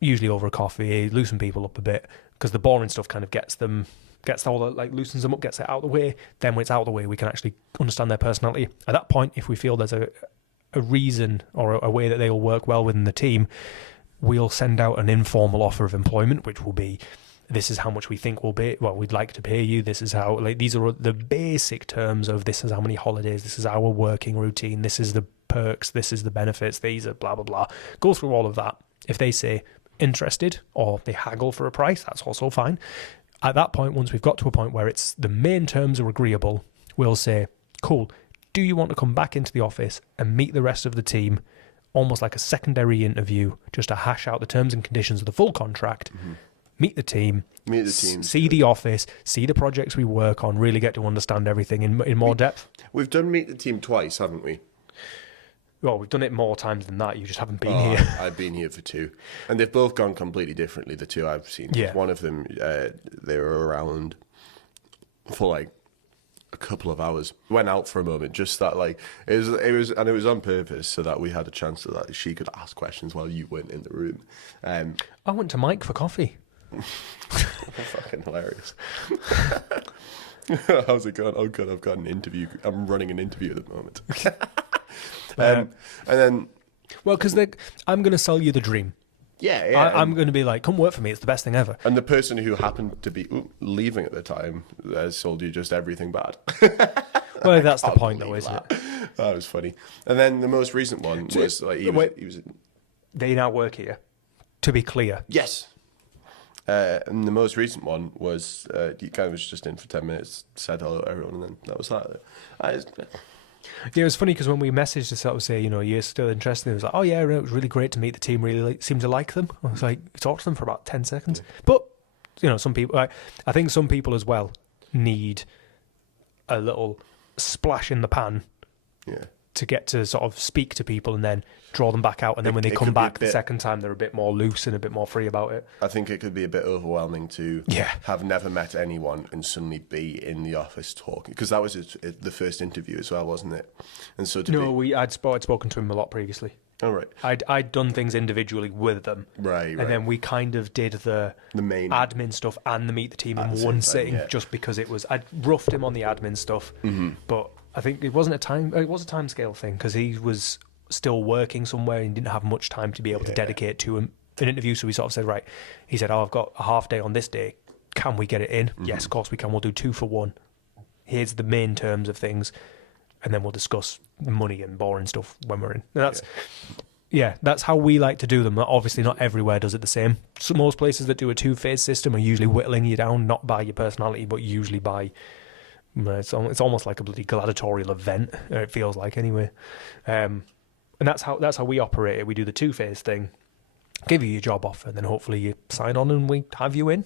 usually over a coffee, loosen people up a bit, because the boring stuff kind of loosens them up, gets it out of the way. Then when it's out of the way, we can actually understand their personality. At that point, if we feel there's a reason or a way that they'll work well within the team, we'll send out an informal offer of employment, which will be, this is how much we think we'd like to pay you. This is how, these are the basic terms of, this is how many holidays, this is our working routine, this is the perks, this is the benefits, these are blah, blah, blah. Go through all of that. If they say interested, or they haggle for a price, that's also fine. At that point, once we've got to a point where it's the main terms are agreeable, we'll say, cool, do you want to come back into the office and meet the rest of the team, almost like a secondary interview, just to hash out the terms and conditions of the full contract, meet the team, see the office, see the projects we work on, really get to understand everything in more depth. We've done meet the team twice, haven't we? Well, we've done it more times than that. You just haven't been here. I've been here for two. And they've both gone completely differently, the two I've seen. Yeah. One of them, they were around for like a couple of hours. Went out for a moment, just that it was on purpose, so that we had a chance that she could ask questions while you weren't in the room. I went to Mike for coffee. Fucking hilarious. How's it going? Oh god, I've got an interview. I'm running an interview at the moment. And then, well, because I'm going to sell you the dream. Yeah. I'm going to be like, come work for me. It's the best thing ever. And the person who happened to be leaving at the time has sold you just everything bad. Well, that's the point, though, isn't it? That was funny. And then the most recent one was like he was. They now work here. To be clear, yes. And the most recent one was he kind of was just in for 10 minutes, said hello to everyone, and then that was that. Yeah, it was funny because when we messaged to sort of say, you're still interested, it was like, oh yeah, it was really great to meet the team, really seemed to like them. I was like, we talked to them for about 10 seconds. But, some people, I think some people as well need a little splash in the pan to get to sort of speak to people and then draw them back out. And then when they come back the second time, they're a bit more loose and a bit more free about it. I think it could be a bit overwhelming to have never met anyone and suddenly be in the office talking. Because that was the first interview as well, wasn't it? And so I'd spoken to him a lot previously. Oh, right. I'd done things individually with them. Right. And then we kind of did the main admin stuff and the meet the team in one sitting, just because I'd roughed him on the admin stuff. Mm-hmm. But I think it was a time scale thing, because he was still working somewhere and didn't have much time to be able to dedicate to an interview. So we sort of said, right, he said, I've got a half day on this day. Can we get it in? Yes, of course we can. We'll do 2 for 1. Here's the main terms of things, and then we'll discuss money and boring stuff when we're in. And that's how we like to do them. Obviously, not everywhere does it the same. So most places that do a 2-phase system are usually whittling you down, not by your personality, but usually by... It's almost like a bloody gladiatorial event, it feels like, anyway. And that's how we operate it. We do the 2-phase thing, give you your job offer, and then hopefully you sign on and we have you in.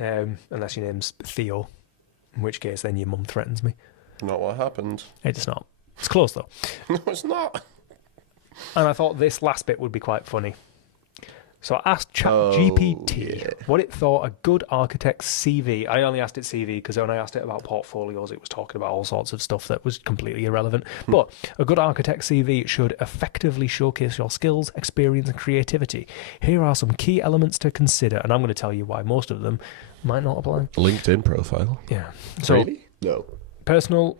Unless your name's Theo, in which case then your mum threatens me. Not what happened. It's not. It's close, though. No, it's not. And I thought this last bit would be quite funny. So I asked ChatGPT what it thought a good architect's CV. I only asked it CV because when I asked it about portfolios, it was talking about all sorts of stuff that was completely irrelevant. But a good architect's CV should effectively showcase your skills, experience, and creativity. Here are some key elements to consider, and I'm going to tell you why most of them might not apply. LinkedIn profile. Yeah. So really? No. Personal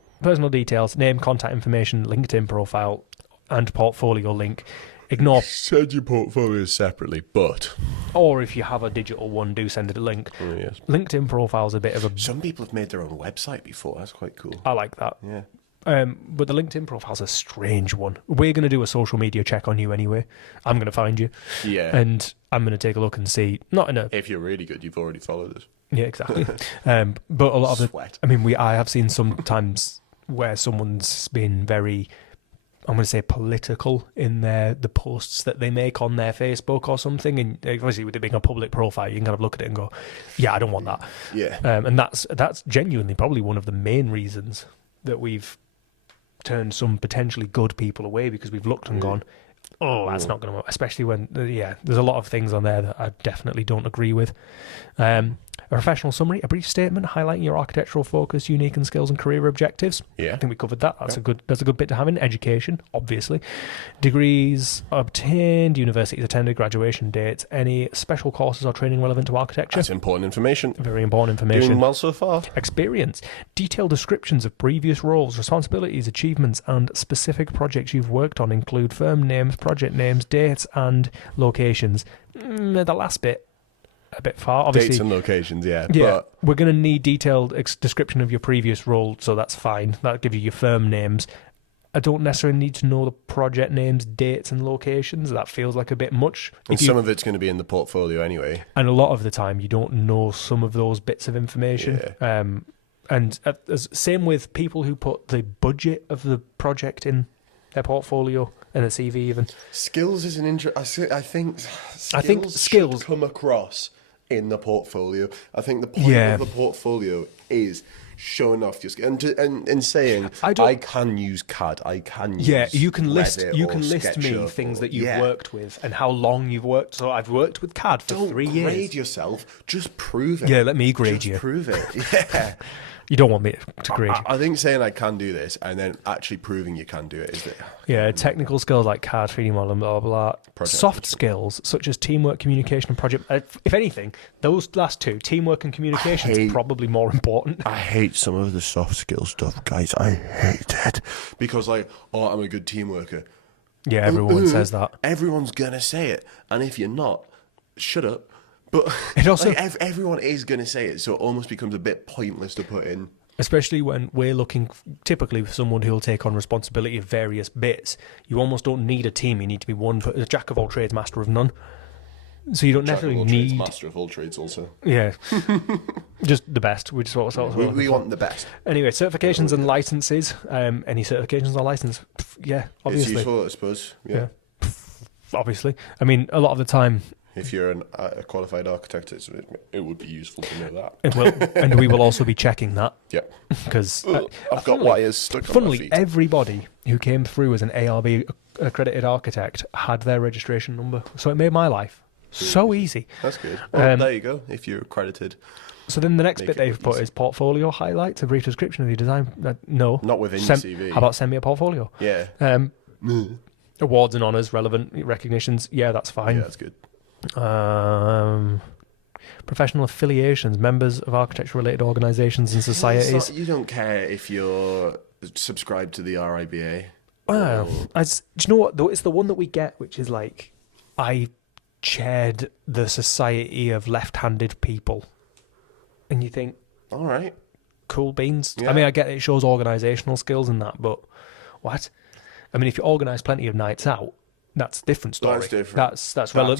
details, name, contact information, LinkedIn profile, and portfolio link. Ignore. Send your portfolios separately, but... Or if you have a digital one, do send it a link. Oh, yes. LinkedIn profile's a bit of a... Some people have made their own website before. That's quite cool. I like that. Yeah. But the LinkedIn profile's a strange one. We're going to do a social media check on you anyway. I'm going to find you. Yeah. And I'm going to take a look and see... Not in a... If you're really good, you've already followed us. Yeah, exactly. But a lot of Sweat. I have seen sometimes where someone's been very... I'm going to say political in the posts that they make on their Facebook or something, and obviously with it being a public profile, you can kind of look at it and go, "Yeah, I don't want that." Yeah, and that's genuinely probably one of the main reasons that we've turned some potentially good people away, because we've looked and gone, "Oh, that's not going to work." Especially when there's a lot of things on there that I definitely don't agree with. A professional summary, a brief statement highlighting your architectural focus, unique and skills and career objectives. I think we covered that. That's a good bit to have in. Education, obviously. Degrees obtained, universities attended, graduation dates, any special courses or training relevant to architecture. That's important information. Very important information. Doing well so far. Experience. Detailed descriptions of previous roles, responsibilities, achievements, and specific projects you've worked on. Include firm names, project names, dates, and locations. The last bit, a bit far, obviously. Dates and locations, yeah. But we're going to need detailed description of your previous role, so that's fine. That'll give you your firm names. I don't necessarily need to know the project names, dates, and locations. That feels like a bit much. And some of it's going to be in the portfolio anyway. And a lot of the time, you don't know some of those bits of information. Yeah. And same with people who put the budget of the project in their portfolio and the CV even. Skills is an I think skills should come across in the portfolio. I think the point of the portfolio is showing off your skill and saying I can use CAD, I can use you can list Revit you or can list SketchUp me things that you've worked with and how long you've worked. So I've worked with CAD for 3 years. Don't grade yourself, just prove it. Yeah, let me grade just you. Prove it. Yeah. You don't want me to grade you. I think saying I can do this and then actually proving you can do it is technical skills like CAD, 3D modeling, blah, blah, blah. Soft skills such as teamwork, communication, and project. If anything, those last two, teamwork and communication, is probably more important. I hate some of the soft skill stuff, guys. I hate it. Because I'm a good team worker. Yeah, everyone says that. Everyone's going to say it. And if you're not, shut up. But it also, everyone is going to say it, so it almost becomes a bit pointless to put in. Especially when we're looking typically for someone who'll take on responsibility of various bits. You almost don't need a team. You need to be a jack of all trades, master of none. So you don't necessarily need... master of all trades also. Yeah. Just the best. We just we want the best. Anyway, certifications and licenses. Any certifications or license? Yeah, obviously. It's useful, I suppose. Yeah. Obviously. I mean, a lot of the time... If you're a qualified architect, it would be useful to know that. It will, and we will also be checking that. Yeah. Because I've got wires stuck on my funnily, feet. Everybody who came through as an ARB accredited architect had their registration number. So it made my life so easy. That's good. Well, there you go, if you're accredited. So then the next bit they've put is portfolio highlights, a brief description of your design. No. Not within your CV. How about send me a portfolio? Yeah. Awards and honours, relevant recognitions. Yeah, that's fine. Yeah, that's good. Professional affiliations, members of architecture-related organisations and societies. You don't care if you're subscribed to the RIBA. Well, do you know what? Though it's the one that we get, which is like, I chaired the Society of Left-Handed People. And you think, all right, cool beans. Yeah. I mean, I get it shows organisational skills and that, but what? I mean, if you organise plenty of nights out, that's a different story. That's different.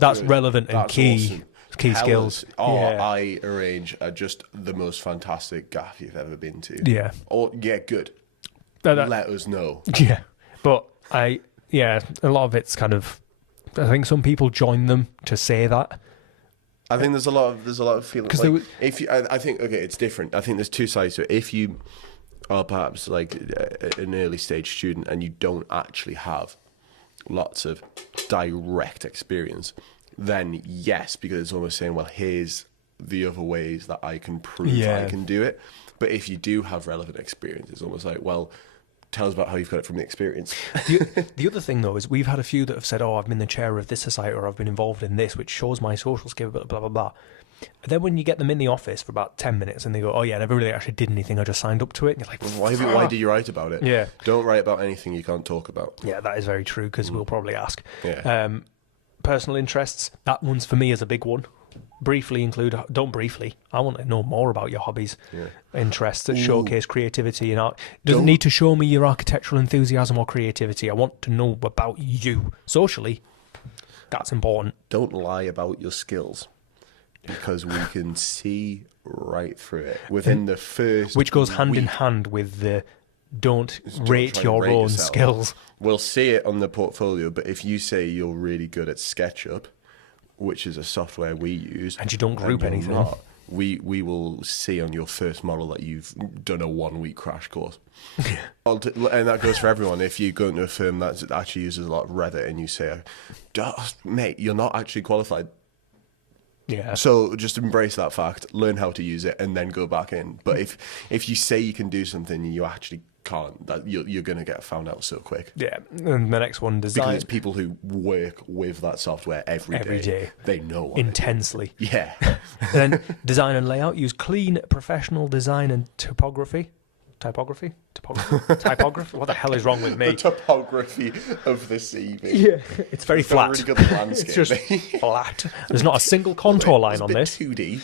That's good. relevant and That's key awesome. key Tell skills. us, oh, Yeah. I arrange just the most fantastic gaff you've ever been to. Yeah. Or, yeah, good. That- Let us know. Yeah, but a lot of it's kind of. I think some people join them to say that. I think there's a lot of feeling. 'Cause Like, if you, I think okay, it's different. I think there's two sides to it. If you are perhaps like an early stage student and you don't actually have lots of direct experience, then yes, because it's almost saying, well, here's the other ways that I can prove I can do it. But if you do have relevant experience, it's almost like, well, tell us about how you've got it from the experience. The other thing, though, is we've had a few that have said, oh, I've been the chair of this society or I've been involved in this, which shows my social skill, blah, blah, blah, blah. And then when you get them in the office for about 10 minutes and they go, oh, yeah, I never really actually did anything, I just signed up to it. And you're like, Why do you write about it? Yeah. Don't write about anything you can't talk about. Yeah, that is very true, because we'll probably ask. Yeah. Personal interests, that one's for me is a big one. Don't briefly. I want to know more about your hobbies, interests that showcase creativity and art. Doesn't need to show me your architectural enthusiasm or creativity. I want to know about you socially. That's important. Don't lie about your skills, because we can see right through it within the first Which goes hand in week. hand with the don't Don't rate try and your rate own yourself. skills. We'll see it on the portfolio, but if you say you're really good at SketchUp, which is a software we use, And you don't group you're anything. not, we will see on your first model that you've done a 1 week crash course. And that goes for everyone. If you go into a firm that actually uses a lot of Revit and you say, mate, you're not actually qualified. Yeah. So just embrace that fact, learn how to use it, and then go back in. But if you say you can do something and you actually can't, that you're going to get found out so quick. Yeah. And the next one, design. Because it's people who work with that software every day. They know what intensely. Yeah. Then design and layout. Use clean, professional design and typography. Typography? What the hell is wrong with me? The topography of the CV. Yeah, it's very flat. Really good landscape. It's just flat. There's not a single contour line on this. 2D.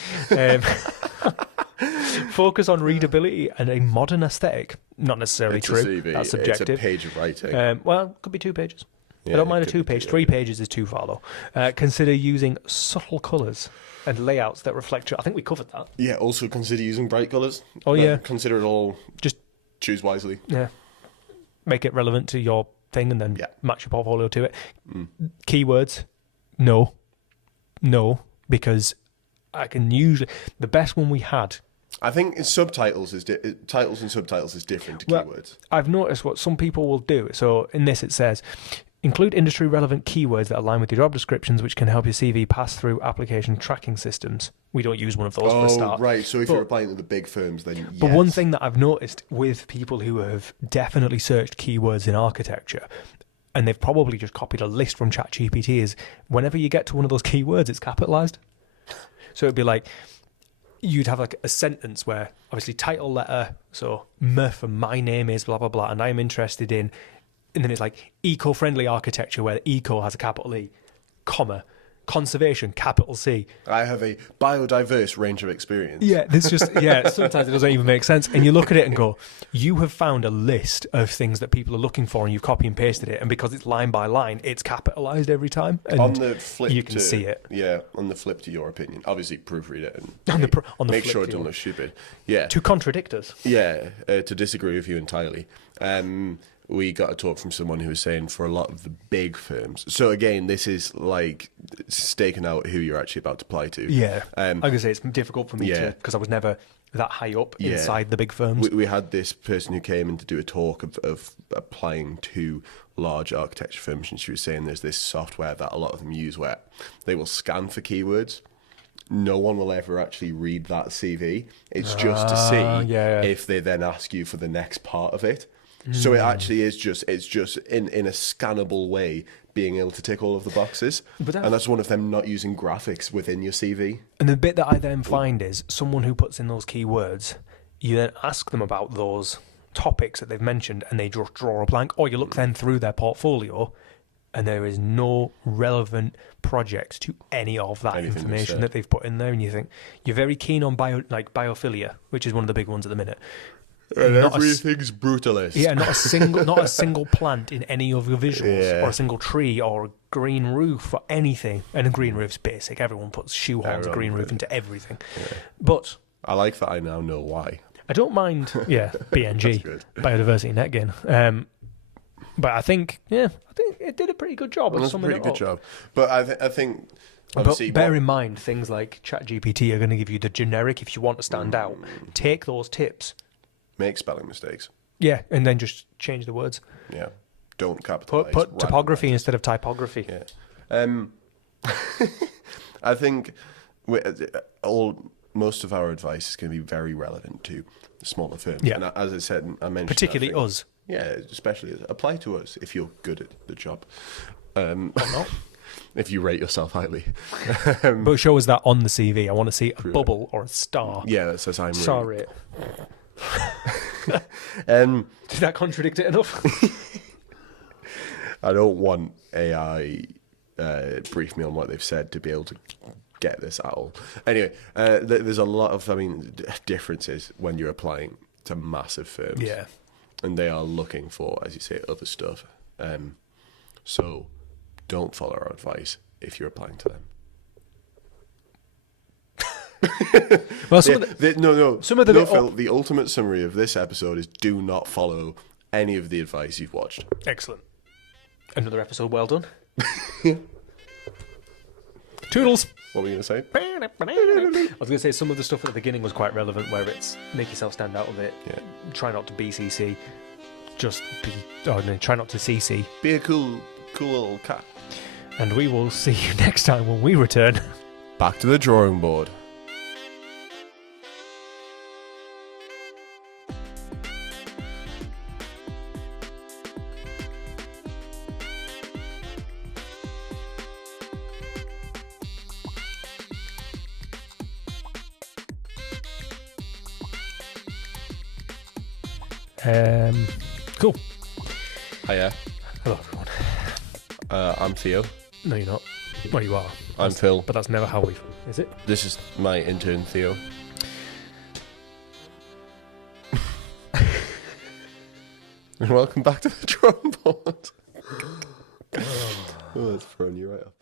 Focus on readability and a modern aesthetic. Not necessarily It's true. a CV. That's subjective. It's a page of writing. Well, could be 2 pages. I Yeah, don't mind a it could be 2-page. 2, 3 pages is too far, though. Consider using subtle colours and layouts that reflect your... I think we covered that. Yeah, also consider using bright colours. Oh, yeah. Consider it all. Just choose wisely. Yeah. Make it relevant to your thing and then match your portfolio to it. Keywords, no, because I can usually... The best one we had... I think subtitles is titles and subtitles is different to keywords. I've noticed what some people will do. So in this it says, include industry relevant keywords that align with your job descriptions, which can help your CV pass through application tracking systems. We don't use one of those for a start. Right. So if you're applying to the big firms, then yes. But one thing that I've noticed with people who have definitely searched keywords in architecture, and they've probably just copied a list from ChatGPT, is whenever you get to one of those keywords, it's capitalized. So it'd be like, you'd have like a sentence where obviously title letter, so for my name is blah, blah, blah, and I'm interested in, and then it's like eco-friendly architecture where eco has a capital E, comma, conservation, capital C. I have a biodiverse range of experience. Yeah, this just, sometimes it doesn't even make sense. And you look at it and go, you have found a list of things that people are looking for and you've copy and pasted it. And because it's line by line, it's capitalized every time. And on the flip you can see it. Yeah, on the flip to your opinion. Obviously, proofread it and on the make flip sure it to don't your- look stupid. Yeah. To contradict us. Yeah, to disagree with you entirely. We got a talk from someone who was saying for a lot of the big firms. So again, this is like staking out who you're actually about to apply to. Yeah. I'm going to say it's difficult for me Yeah. because I was never that high up Yeah. inside the big firms. We had this person who came in to do a talk of applying to large architecture firms, and she was saying there's this software that a lot of them use where they will scan for keywords. No one will ever actually read that CV. It's just to see if they then ask you for the next part of it. So it actually is just in a scannable way being able to tick all of the boxes. And that's one of them not using graphics within your CV. And the bit that I then find is someone who puts in those keywords, you then ask them about those topics that they've mentioned and they just draw a blank, or you look then through their portfolio and there is no relevant project to any of that Anything information that they've put in there, and you think you're very keen on biophilia, which is one of the big ones at the minute. And everything's brutalist. Yeah, not a single plant in any of your visuals, or a single tree, or a green roof, or anything. And a green roof's basic. Everyone puts shoehorns of green roof into everything. Yeah. But I like that I now know why. I don't mind, BNG, biodiversity net gain. But I think it did a pretty good job. It was a pretty good job. But I think. But bear in mind, things like ChatGPT are going to give you the generic. If you want to stand out, take those tips. Make spelling mistakes. Yeah, and then just change the words. Yeah, don't capitalize. Put topography instead of typography. Yeah. I think most of our advice is going to be very relevant to smaller firms. Yeah. And as I mentioned, particularly us. Yeah, especially apply to us if you're good at the job. Or not. If you rate yourself highly. But show us that on the CV. I want to see a bubble or a star. Yeah, that says I'm star rate. Did that contradict it enough? I don't want AI brief me on what they've said to be able to get this at all. Anyway, there's a lot of differences when you're applying to massive firms. Yeah. And they are looking for, as you say, other stuff. So don't follow our advice if you're applying to them. Well, Phil, the ultimate summary of this episode is do not follow any of the advice you've watched. Excellent. Another episode well done. Toodles. What were you going to say? I was going to say some of the stuff at the beginning was quite relevant, where it's make yourself stand out a bit. Yeah. Try not to BCC. Try not to CC. Be a cool little cat. And we will see you next time when we return. Back to the drawing board. Cool. Hiya. Hello, everyone. I'm Theo. No, you're not. Well, you are. I'm Phil. But that's never how we've... Is it? This is my intern, Theo. And welcome back to the drawing board. Oh, that's throwing you right off.